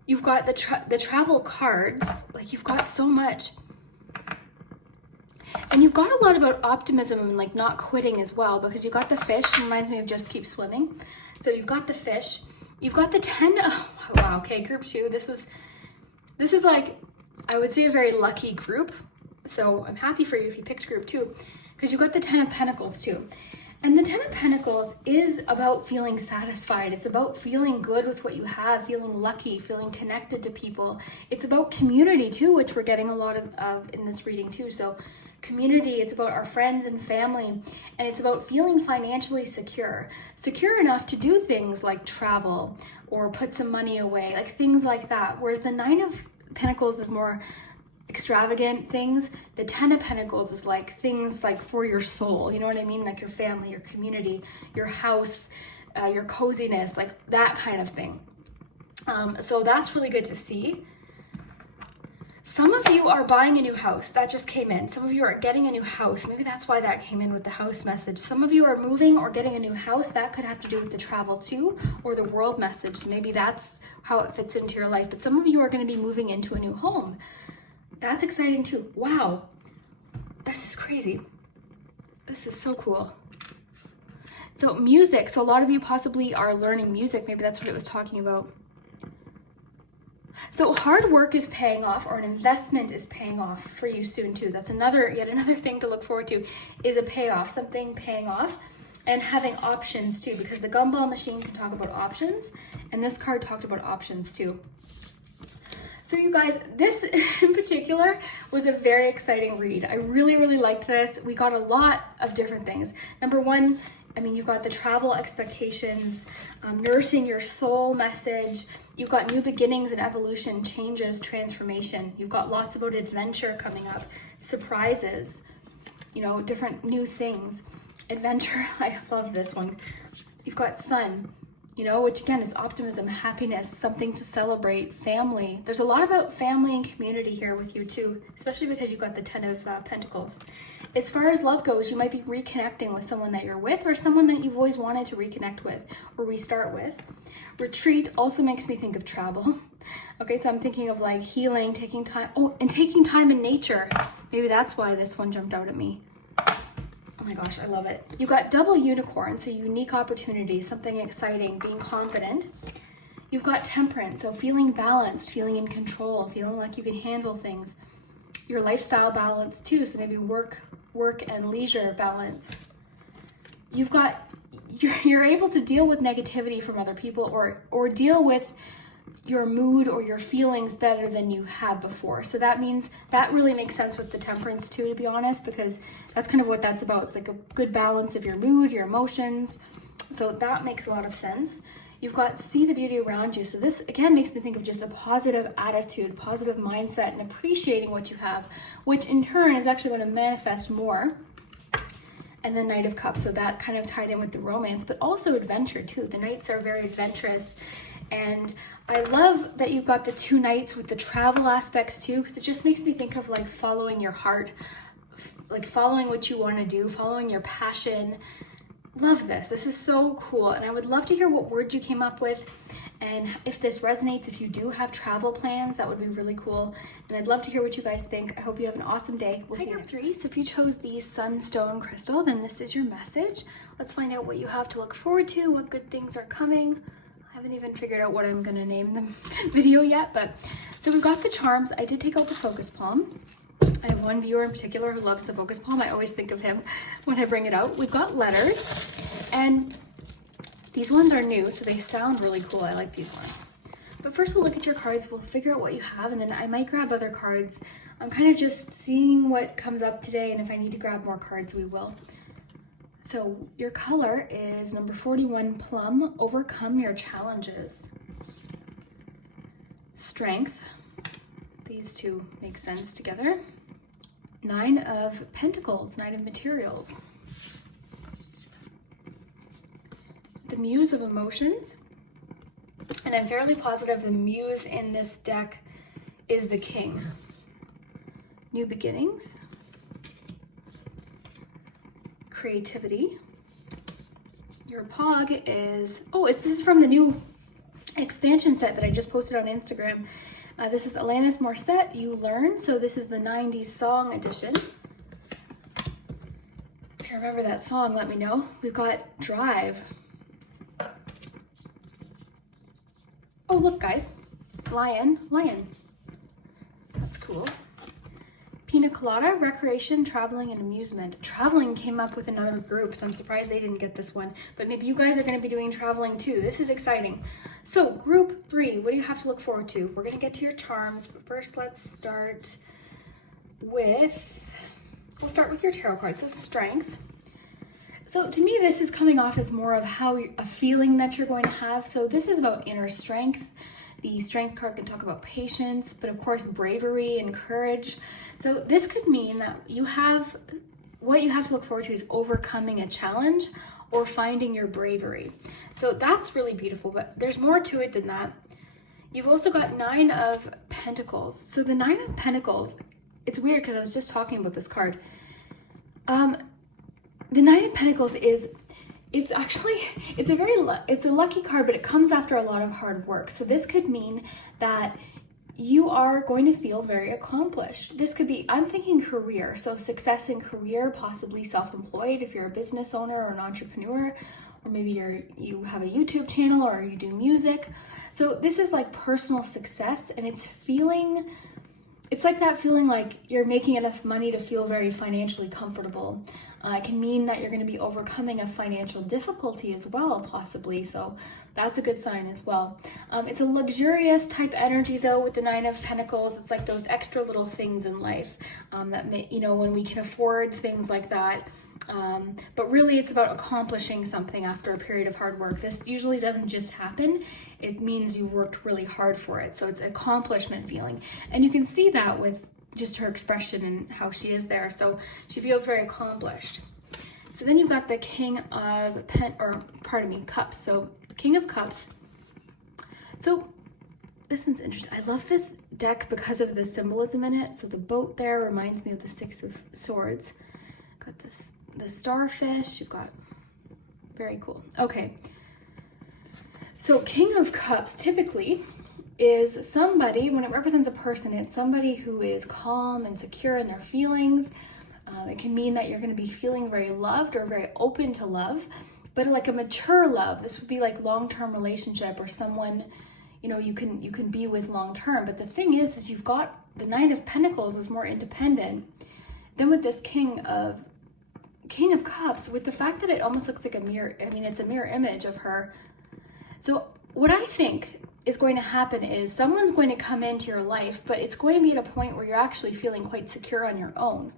You've got the travel cards. Like, you've got so much. And you've got a lot about optimism and like not quitting as well, because you've got the fish. It reminds me of Just Keep Swimming. So you've got the fish. You've got the 10. Oh, wow. Okay, group 2. This is like, I would say, a very lucky group. So I'm happy for you if you picked group 2, because you've got the 10 of Pentacles too. And the 10 of Pentacles is about feeling satisfied. It's about feeling good with what you have, feeling lucky, feeling connected to people. It's about community too, which we're getting a lot of in this reading too. So community, it's about our friends and family, and it's about feeling financially secure enough to do things like travel or put some money away, like things like that. Whereas the 9 of Pentacles is more extravagant things. The 10 of Pentacles is like things like for your soul, you know what I mean? Like your family, your community, your house, your coziness, like that kind of thing. So that's really good to see. Some of you are buying a new house. That just came in. Some of you are getting a new house. Maybe that's why that came in with the house message. Some of you are moving or getting a new house. That could have to do with the travel too, or the world message. Maybe that's how it fits into your life. But some of you are going to be moving into a new home. That's exciting too. Wow. This is crazy. This is so cool. So music. So a lot of you possibly are learning music. Maybe that's what it was talking about. So hard work is paying off, or an investment is paying off for you soon too. That's yet another thing to look forward to, is a payoff, something paying off, and having options too, because the gumball machine can talk about options, and this card talked about options too. So you guys, this in particular was a very exciting read. I really, really liked this. We got a lot of different things. Number one, I mean, you've got the travel expectations, nourishing your soul message. You've got new beginnings and evolution, changes, transformation. You've got lots about adventure coming up, surprises, you know, different new things. Adventure, I love this one. You've got sun, you know, which again is optimism, happiness, something to celebrate, family. There's a lot about family and community here with you too, especially because you've got the 10 of Pentacles. As far as love goes, you might be reconnecting with someone that you're with, or someone that you've always wanted to reconnect with or restart with. Retreat also makes me think of travel. Okay, so I'm thinking of like healing, taking time. Oh, and taking time in nature. Maybe that's why this one jumped out at me. Oh my gosh, I love it. You got double unicorn, so unique opportunity, something exciting, being confident. You've got temperance, so feeling balanced, feeling in control, feeling like you can handle things. Your lifestyle balance too, so maybe work and leisure balance. You've got, you're able to deal with negativity from other people, or deal with your mood or your feelings better than you have before. So that means, that really makes sense with the temperance too, to be honest, because that's kind of what that's about. It's like a good balance of your mood, your emotions. So that makes a lot of sense. You've got see the beauty around you. So this again makes me think of just a positive attitude, positive mindset, and appreciating what you have, which in turn is actually going to manifest more. And the Knight of Cups, so that kind of tied in with the romance, but also adventure too. The Knights are very adventurous. And I love that you've got the 2 Knights with the travel aspects too, because it just makes me think of like following your heart, like following what you want to do, following your passion. Love this. This is so cool. And I would love to hear what words you came up with. And if this resonates, if you do have travel plans, that would be really cool. And I'd love to hear what you guys think. I hope you have an awesome day. We'll see you next week. So if you chose the Sunstone Crystal, then this is your message. Let's find out what you have to look forward to, what good things are coming. I haven't even figured out what I'm gonna name the video yet, but so we've got the charms. I did take out the focus palm. I have one viewer in particular who loves the focus palm. I always think of him when I bring it out. We've got letters, and these ones are new, so they sound really cool. I like these ones. But first we'll look at your cards, we'll figure out what you have, and then I might grab other cards. I'm kind of just seeing what comes up today, and if I need to grab more cards, we will. So your color is number 41, Plum. Overcome your challenges. Strength. These two make sense together. 9 of Pentacles, 9 of Materials. The Muse of Emotions. And I'm fairly positive the Muse in this deck is the King. New Beginnings. Creativity. Your Poggz is, this is from the new expansion set that I just posted on Instagram. This is Alanis Morissette, You Learn. So this is the 90s song edition. If you remember that song, let me know. We've got Drive. Oh, look, guys. Lion. That's cool. Pina Colada, Recreation, Traveling, and Amusement. Traveling came up with another group, so I'm surprised they didn't get this one. But maybe you guys are going to be doing traveling too. This is exciting. So, group 3, what do you have to look forward to? We're going to get to your charms, but first let's start with, we'll start with your tarot card. So, Strength. So to me, this is coming off as more of a feeling that you're going to have. So this is about inner strength. The Strength card can talk about patience, but of course bravery and courage. So this could mean that what you have to look forward to is overcoming a challenge or finding your bravery. So that's really beautiful, but there's more to it than that. You've also got 9 of Pentacles. So the 9 of Pentacles, it's weird because I was just talking about this card. The 9 of Pentacles it's a lucky card, but it comes after a lot of hard work. So this could mean that you are going to feel very accomplished. This could be, I'm thinking career. So success in career, possibly self-employed if you're a business owner or an entrepreneur, or maybe you have a YouTube channel or you do music. So this is like personal success, and it's like that feeling like you're making enough money to feel very financially comfortable. It can mean that you're going to be overcoming a financial difficulty as well, possibly. So that's a good sign as well. It's a luxurious type energy though with the 9 of Pentacles. It's like those extra little things in life that when we can afford things like that. But really it's about accomplishing something after a period of hard work. This usually doesn't just happen. It means you worked really hard for it. So it's an accomplishment feeling. And you can see that with just her expression and how she is there. So she feels very accomplished. So then you've got the King of Cups. So King of Cups. So this one's interesting. I love this deck because of the symbolism in it. So the boat there reminds me of the 6 of Swords. Got the starfish. You've got, very cool. Okay. So King of Cups typically is somebody, when it represents a person, it's somebody who is calm and secure in their feelings. It can mean that you're going to be feeling very loved or very open to love, but like a mature love. This would be like long-term relationship or someone, you can be with long-term. But the thing is you've got the 9 of Pentacles is more independent. Then with this King of Cups, with the fact that it almost looks like a mirror, it's a mirror image of her. So what I think is going to happen is someone's going to come into your life, but it's going to be at a point where you're actually feeling quite secure on your own.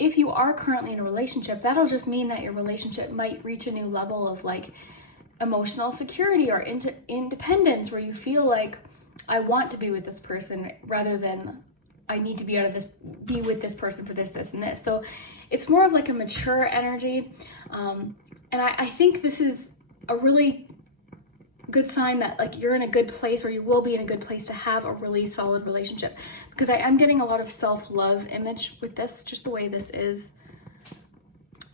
If you are currently in a relationship, that'll just mean that your relationship might reach a new level of like emotional security or independence, where you feel like, I want to be with this person rather than I need to be with this person for this, and this. So it's more of like a mature energy. And I think this is a really good sign that like you're in a good place, or you will be in a good place to have a really solid relationship, because I am getting a lot of self-love image with this, just the way this is,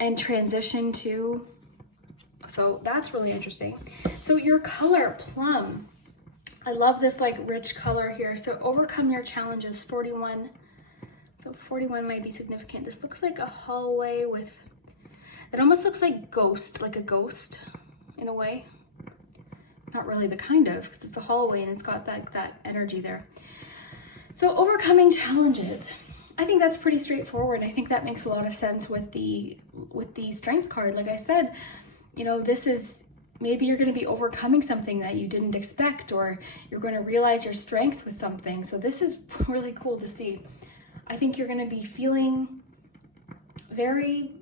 and transition to, so that's really interesting. So your color, plum, I love this like rich color here. So overcome your challenges, 41. So 41 might be significant. This looks like a hallway with, it almost looks like ghost, like a ghost in a way. Not really, but kind of, because it's a hallway and it's got that energy there. So overcoming challenges, I think that's pretty straightforward. I think that makes a lot of sense with the strength card. Like I said, you know, this is, maybe you're going to be overcoming something that you didn't expect, or you're going to realize your strength with something. So this is really cool to see. I think you're going to be feeling very,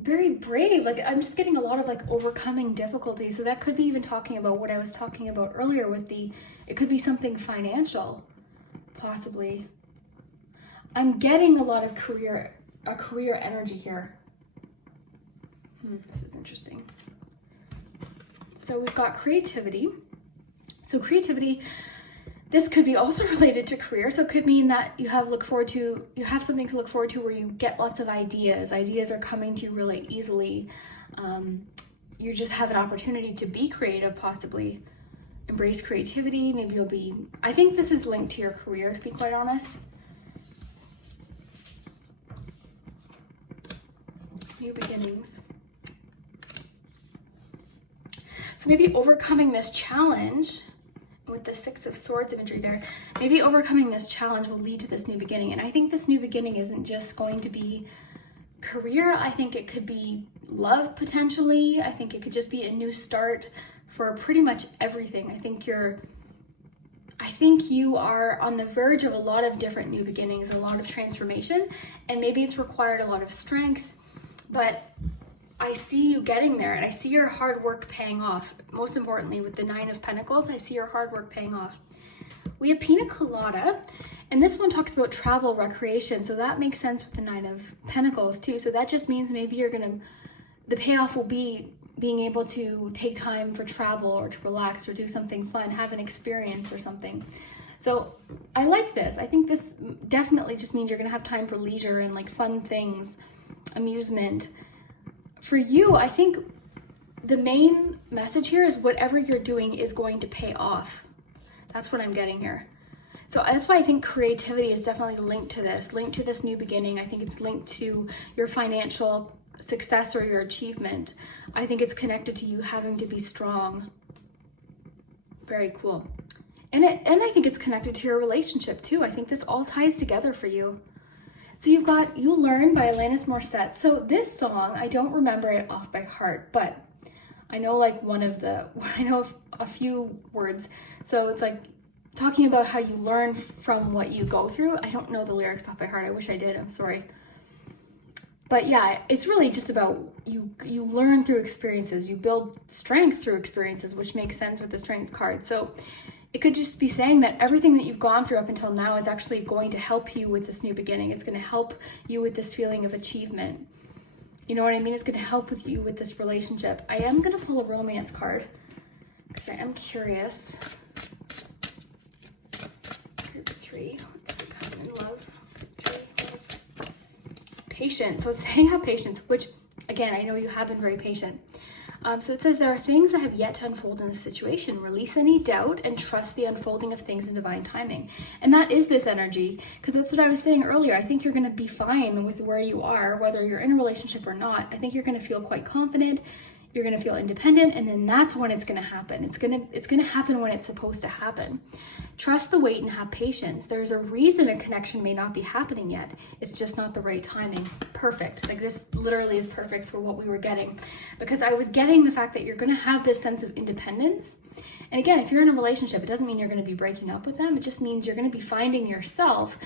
very brave. Like I'm just getting a lot of like overcoming difficulties. So that could be even talking about what I was talking about earlier with it could be something financial, possibly. I'm getting a lot of career energy here. This is interesting. So we've got creativity. So creativity, this could be also related to career. So it could mean that you have something to look forward to where you get lots of ideas. Ideas are coming to you really easily. You just have an opportunity to be creative, possibly. Embrace creativity. Maybe I think this is linked to your career, to be quite honest. New beginnings. So maybe overcoming this challenge with the 6 of Swords imagery there, maybe overcoming this challenge will lead to this new beginning. And I think this new beginning isn't just going to be career. I think it could be love potentially. I think it could just be a new start for pretty much everything. I think you are on the verge of a lot of different new beginnings, a lot of transformation, and maybe it's required a lot of strength, but I see you getting there, and I see your hard work paying off. Most importantly, with the 9 of Pentacles, I see your hard work paying off. We have Pina Colada, and this one talks about travel, recreation, so that makes sense with the 9 of Pentacles too. So that just means maybe the payoff will be being able to take time for travel, or to relax, or do something fun, have an experience or something. So I like this. I think this definitely just means you're gonna have time for leisure and like fun things, amusement. For you, I think the main message here is whatever you're doing is going to pay off. That's what I'm getting here. So that's why I think creativity is definitely linked to this new beginning. I think it's linked to your financial success or your achievement. I think it's connected to you having to be strong. Very cool. And I think it's connected to your relationship too. I think this all ties together for you. So you've got You Learn by Alanis Morissette. So this song, I don't remember it off by heart, but I know I know a few words. So it's like talking about how you learn from what you go through. I don't know the lyrics off by heart. I wish I did, I'm sorry. But yeah, it's really just about you learn through experiences. You build strength through experiences, which makes sense with the Strength card. So it could just be saying that everything that you've gone through up until now is actually going to help you with this new beginning. It's going to help you with this feeling of achievement. You know what I mean? It's going to help with you with this relationship. I am going to pull a romance card because I am curious. Group 3. Let's become in love. Group 3. Patience. So it's saying have patience, which again, I know you have been very patient. So it says there are things that have yet to unfold in this situation. Release any doubt and trust the unfolding of things in divine timing. And that is this energy, because that's what I was saying earlier. I think you're going to be fine with where you are, whether you're in a relationship or not. I think you're going to feel quite confident. You're going to feel independent, and then that's when it's going to happen. It's going to happen when it's supposed to happen. Trust the wait and have patience. There's a reason a connection may not be happening yet. It's just not the right timing. Perfect. Like this literally is perfect for what we were getting, because I was getting the fact that you're going to have this sense of independence. And again, if you're in a relationship, it doesn't mean you're going to be breaking up with them. It just means you're going to be finding yourself,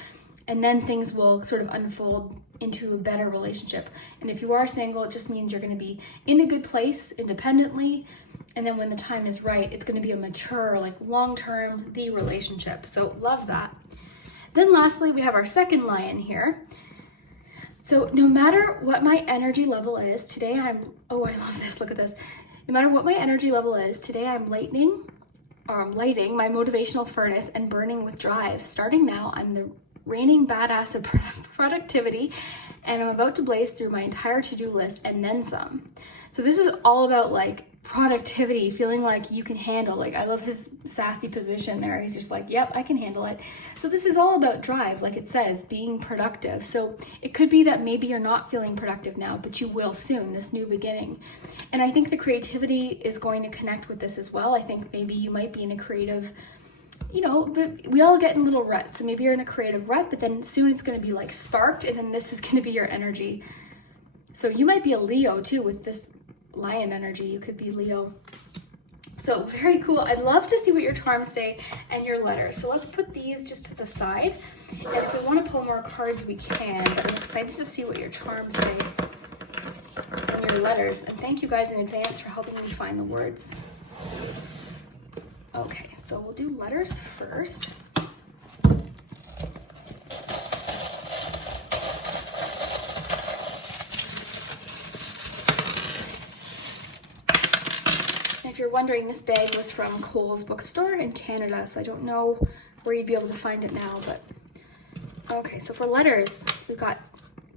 and then things will sort of unfold into a better relationship. And if you are single, it just means you're going to be in a good place independently. And then when the time is right, it's going to be a mature, like long-term, the relationship. So love that. Then lastly, we have our second lion here. So no matter what my energy level is, today oh, I love this. Look at this. No matter what my energy level is, today I'm lighting my motivational furnace and burning with drive. Starting now, I'm the reigning badass of productivity, and I'm about to blaze through my entire to-do list and then some. So this is all about like productivity, feeling like you can handle, like I love his sassy position there. He's just like, yep, I can handle it. So this is all about drive, like it says, being productive. So it could be that maybe you're not feeling productive now, but you will soon, this new beginning. And I think the creativity is going to connect with this as well. I think maybe you might be in a creative, you know, but we all get in little ruts. So maybe you're in a creative rut, but then soon it's going to be like sparked, and then this is going to be your energy. So you might be a Leo too with this lion energy. You could be Leo. So very cool. I'd love to see what your charms say and your letters. So let's put these just to the side. And if we want to pull more cards, we can. But I'm excited to see what your charms say and your letters. And thank you guys in advance for helping me find the words. Okay, so we'll do letters first. If you're wondering, this bag was from Kohl's bookstore in Canada, so I don't know where you'd be able to find it now, but okay. So for letters, we've got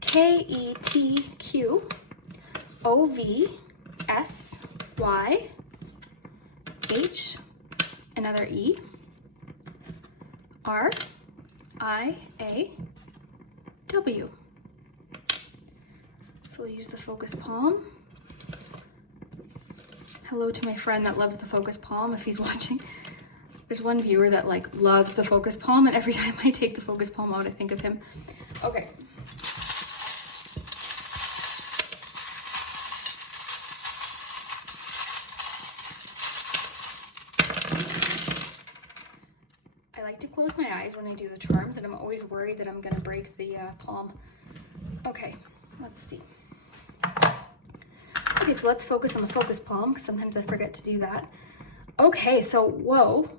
K-E-T-Q, O-V-S-Y, H, another E, R-I-A-W. So we'll use the focus palm. Hello to my friend that loves the focus palm, if he's watching. There's one viewer that like loves the focus palm, and every time I take the focus palm out, I think of him. Okay. I like to close my eyes when I do the charms, and I'm always worried that I'm gonna break the palm. Okay, let's see. Okay, so let's focus on the focus palm, because sometimes I forget to do that. Okay, so whoa.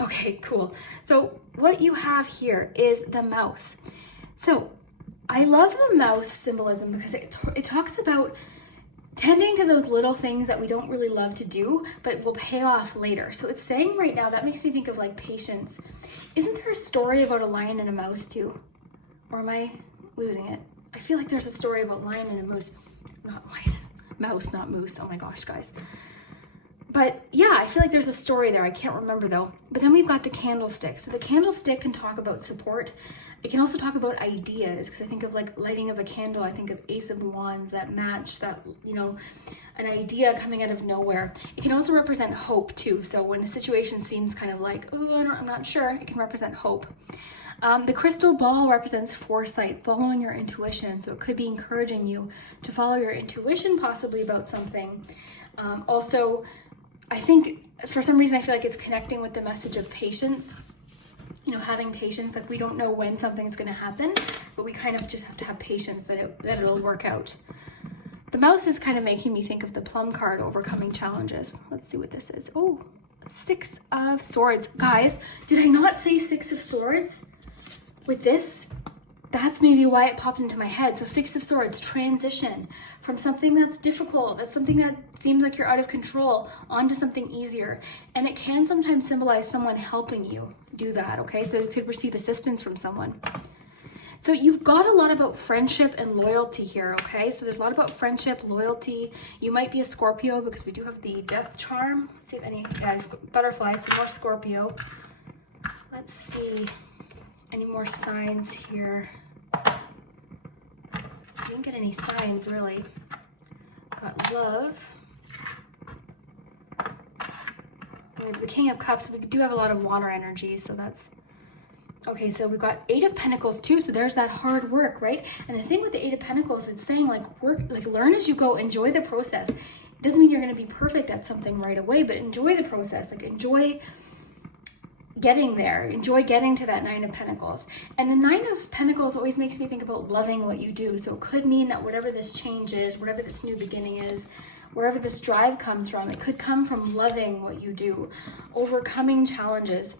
Okay, cool. So what you have here is the mouse. So I love the mouse symbolism because it talks about tending to those little things that we don't really love to do, but will pay off later. So it's saying right now, that makes me think of like patience. Isn't there a story about a lion and a mouse too? Or am I losing it? I feel like there's a story about lion and a moose. Not lion. Mouse, not moose. Oh my gosh, guys. But yeah, I feel like there's a story there. I can't remember though. But then we've got the candlestick. So the candlestick can talk about support. It can also talk about ideas, because I think of like lighting of a candle. I think of Ace of Wands, that match, that, you know, an idea coming out of nowhere. It can also represent hope too. So when a situation seems kind of like, oh, I'm not sure, it can represent hope. The crystal ball represents foresight, following your intuition. So it could be encouraging you to follow your intuition possibly about something. Also, I think for some reason I feel like it's connecting with the message of patience. You know, having patience, like we don't know when something's going to happen, but we kind of just have to have patience that it'll work out. The mouse is kind of making me think of the plum card, overcoming challenges. Let's see what this is. Oh, 6 of Swords. Guys, did I not say 6 of Swords with this? That's maybe why it popped into my head. So 6 of Swords, transition from something that's difficult, that's something that seems like you're out of control, onto something easier. And it can sometimes symbolize someone helping you do that, okay? So you could receive assistance from someone. So you've got a lot about friendship and loyalty here, okay? So there's a lot about friendship, loyalty. You might be a Scorpio, because we do have the death charm. Let's see if any, yeah, butterflies, some more Scorpio. Let's see, any more signs here? I didn't get any signs, really. Got love. With the King of Cups, we do have a lot of water energy, so that's... Okay, so we've got 8 of Pentacles too, so there's that hard work, right? And the thing with the 8 of Pentacles, it's saying like work, like learn as you go, enjoy the process. It doesn't mean you're going to be perfect at something right away, but enjoy the process, like enjoy getting there, enjoy getting to that 9 of Pentacles. And the 9 of Pentacles always makes me think about loving what you do. So it could mean that whatever this change is, whatever this new beginning is, wherever this drive comes from, it could come from loving what you do, overcoming challenges.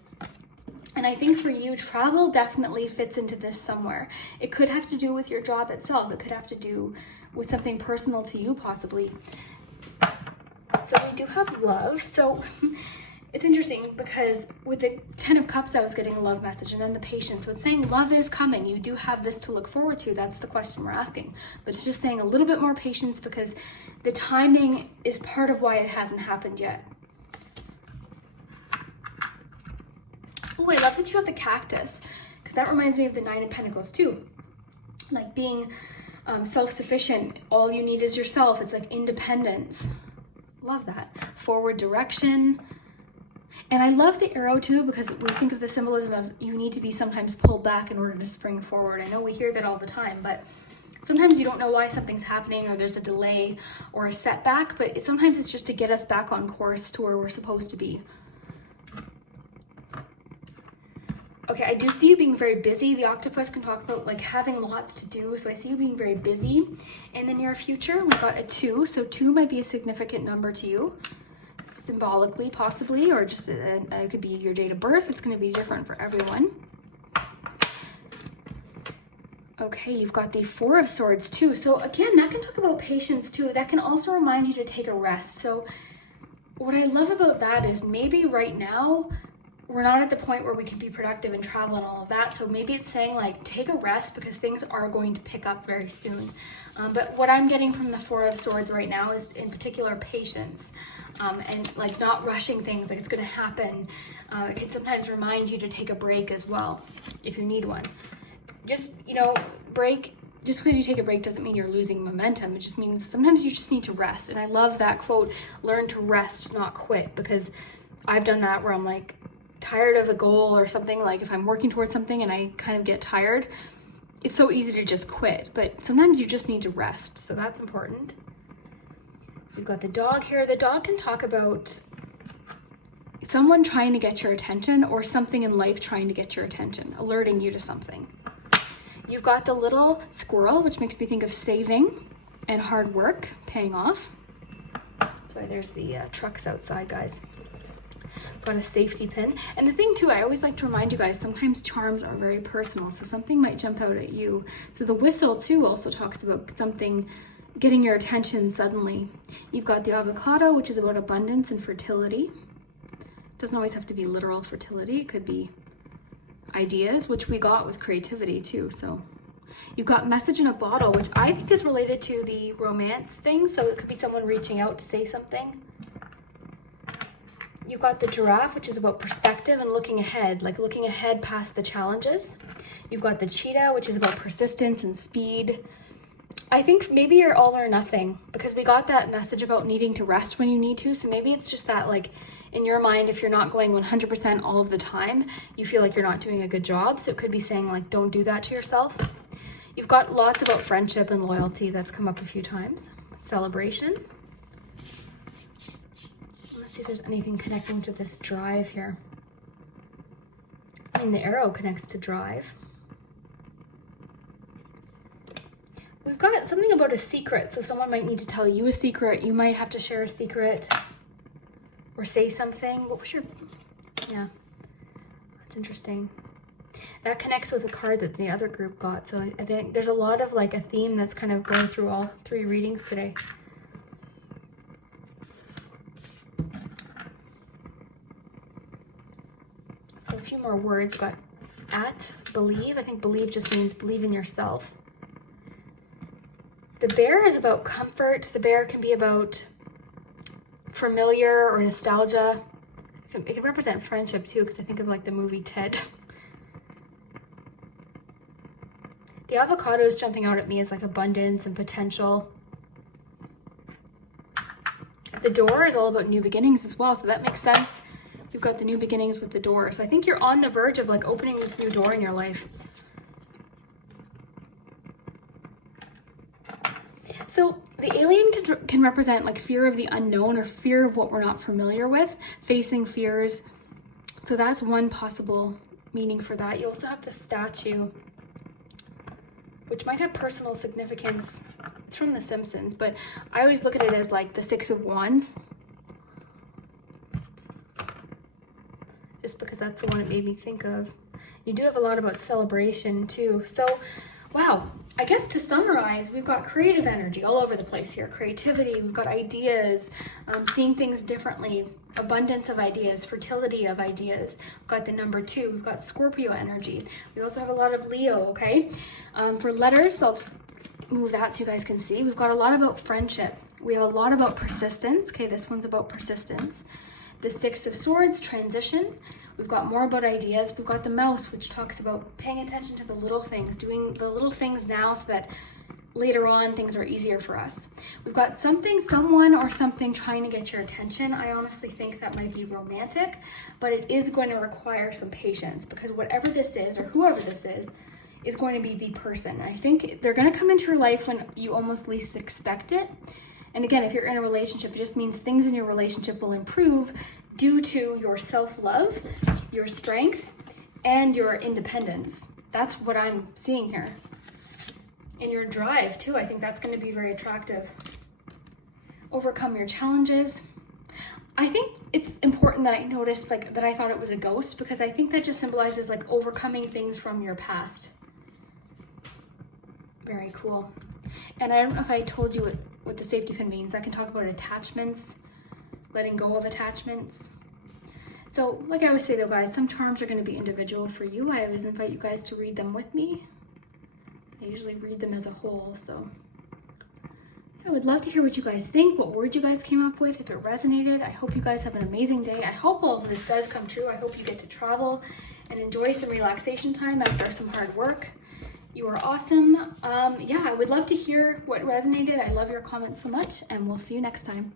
And I think for you, travel definitely fits into this somewhere. It could have to do with your job itself. It could have to do with something personal to you, possibly. so we do have love. So it's interesting because with the 10 of Cups, I was getting a love message, and then the Patience. So it's saying love is coming. You do have this to look forward to. That's the question we're asking. But it's just saying a little bit more patience because the timing is part of why it hasn't happened yet. Oh, I love that you have the cactus, because that reminds me of the 9 of Pentacles too. Like being self-sufficient. All you need is yourself. It's like independence. Love that. Forward direction. And I love the arrow too, because we think of the symbolism of you need to be sometimes pulled back in order to spring forward. I know we hear that all the time, but sometimes you don't know why something's happening, or there's a delay or a setback, but sometimes it's just to get us back on course to where we're supposed to be. Okay, I do see you being very busy. The octopus can talk about like having lots to do. So I see you being very busy. In the near future, we got a 2. So 2 might be a significant number to you, symbolically possibly, or just it could be your date of birth. It's going to be different for everyone. Okay, you've got the 4 of Swords too. So again, that can talk about patience too. That can also remind you to take a rest. So what I love about that is maybe right now, we're not at the point where we can be productive and travel and all of that. So maybe it's saying like, take a rest because things are going to pick up very soon. But what I'm getting from the 4 of Swords right now is in particular patience and like not rushing things like it's going to happen. It can sometimes remind you to take a break as well if you need one. Just, you know, break. Just because you take a break doesn't mean you're losing momentum. It just means sometimes you just need to rest. And I love that quote, learn to rest, not quit, because I've done that where I'm like, tired of a goal or something, like if I'm working towards something and I kind of get tired, it's so easy to just quit, but sometimes you just need to rest, so that's important. We've got the dog here. The dog can talk about someone trying to get your attention or something in life trying to get your attention, alerting you to something. You've got the little squirrel, which makes me think of saving and hard work paying off. That's why there's the trucks outside, guys. Got a safety pin. And the thing too, I always like to remind you guys, sometimes charms are very personal, so something might jump out at you. So the whistle too also talks about something getting your attention suddenly. You've got the avocado, which is about abundance and fertility. It doesn't always have to be literal fertility. It could be ideas, which we got with creativity too. So you've got message in a bottle, which I think is related to the romance thing. So it could be someone reaching out to say something. You've got the giraffe, which is about perspective and looking ahead, like looking ahead past the challenges. You've got the cheetah, which is about persistence and speed. I think maybe you're all or nothing, because we got that message about needing to rest when you need to. So maybe it's just that, like, in your mind, if you're not going 100% all of the time, you feel like you're not doing a good job. So it could be saying, like, don't do that to yourself. You've got lots about friendship and loyalty. That's come up a few times. Celebration. See if there's anything connecting to this drive here. I mean, the arrow connects to drive. We've got something about a secret. So someone might need to tell you a secret. You might have to share a secret or say something. What was your, yeah, that's interesting. That connects with a card that the other group got. So I think there's a lot of like a theme that's kind of going through all 3 readings today. So a few more words. Got at, believe. I think believe just means believe in yourself. The bear is about comfort. The bear can be about familiar or nostalgia. It can represent friendship too, because I think of like the movie Ted. The avocado is jumping out at me as like abundance and potential. The door is all about new beginnings as well, so that makes sense. You've got the new beginnings with the door. So I think you're on the verge of like opening this new door in your life. So the alien can represent like fear of the unknown or fear of what we're not familiar with, facing fears. So that's one possible meaning for that. You also have the statue, which might have personal significance. It's from The Simpsons, but I always look at it as like the 6 of Wands. Just because that's the one it made me think of. You do have a lot about celebration too. So, wow, I guess to summarize, we've got creative energy all over the place here. Creativity, we've got ideas, seeing things differently, abundance of ideas, fertility of ideas. We've got the number 2, we've got Scorpio energy. We also have a lot of Leo, okay? For letters, I'll just move that so you guys can see. We've got a lot about friendship. We have a lot about persistence. Okay, this one's about persistence. The 6 of Swords, transition. We've got more about ideas. We've got the Mouse, which talks about paying attention to the little things, doing the little things now so that later on things are easier for us. We've got something, someone, or something trying to get your attention. I honestly think that might be romantic, but it is going to require some patience, because whatever this is, or whoever this is going to be the person. I think they're going to come into your life when you almost least expect it. And again, if you're in a relationship, it just means things in your relationship will improve due to your self-love, your strength, and your independence. That's what I'm seeing here. And your drive too, I think that's going to be very attractive. Overcome your challenges. I think it's important that I noticed that I thought it was a ghost, because I think that just symbolizes overcoming things from your past. Very cool. And I don't know if I told you what the safety pin means. I can talk about attachments, letting go of attachments. So like I always say though, guys, some charms are going to be individual for you. I always invite you guys to read them with me. I usually read them as a whole, so I would love to hear what you guys think, what words you guys came up with, if it resonated. I hope you guys have an amazing day. I hope all of this does come true. I hope you get to travel and enjoy some relaxation time after some hard work. You are awesome. Yeah, I would love to hear what resonated. I love your comments so much, and we'll see you next time.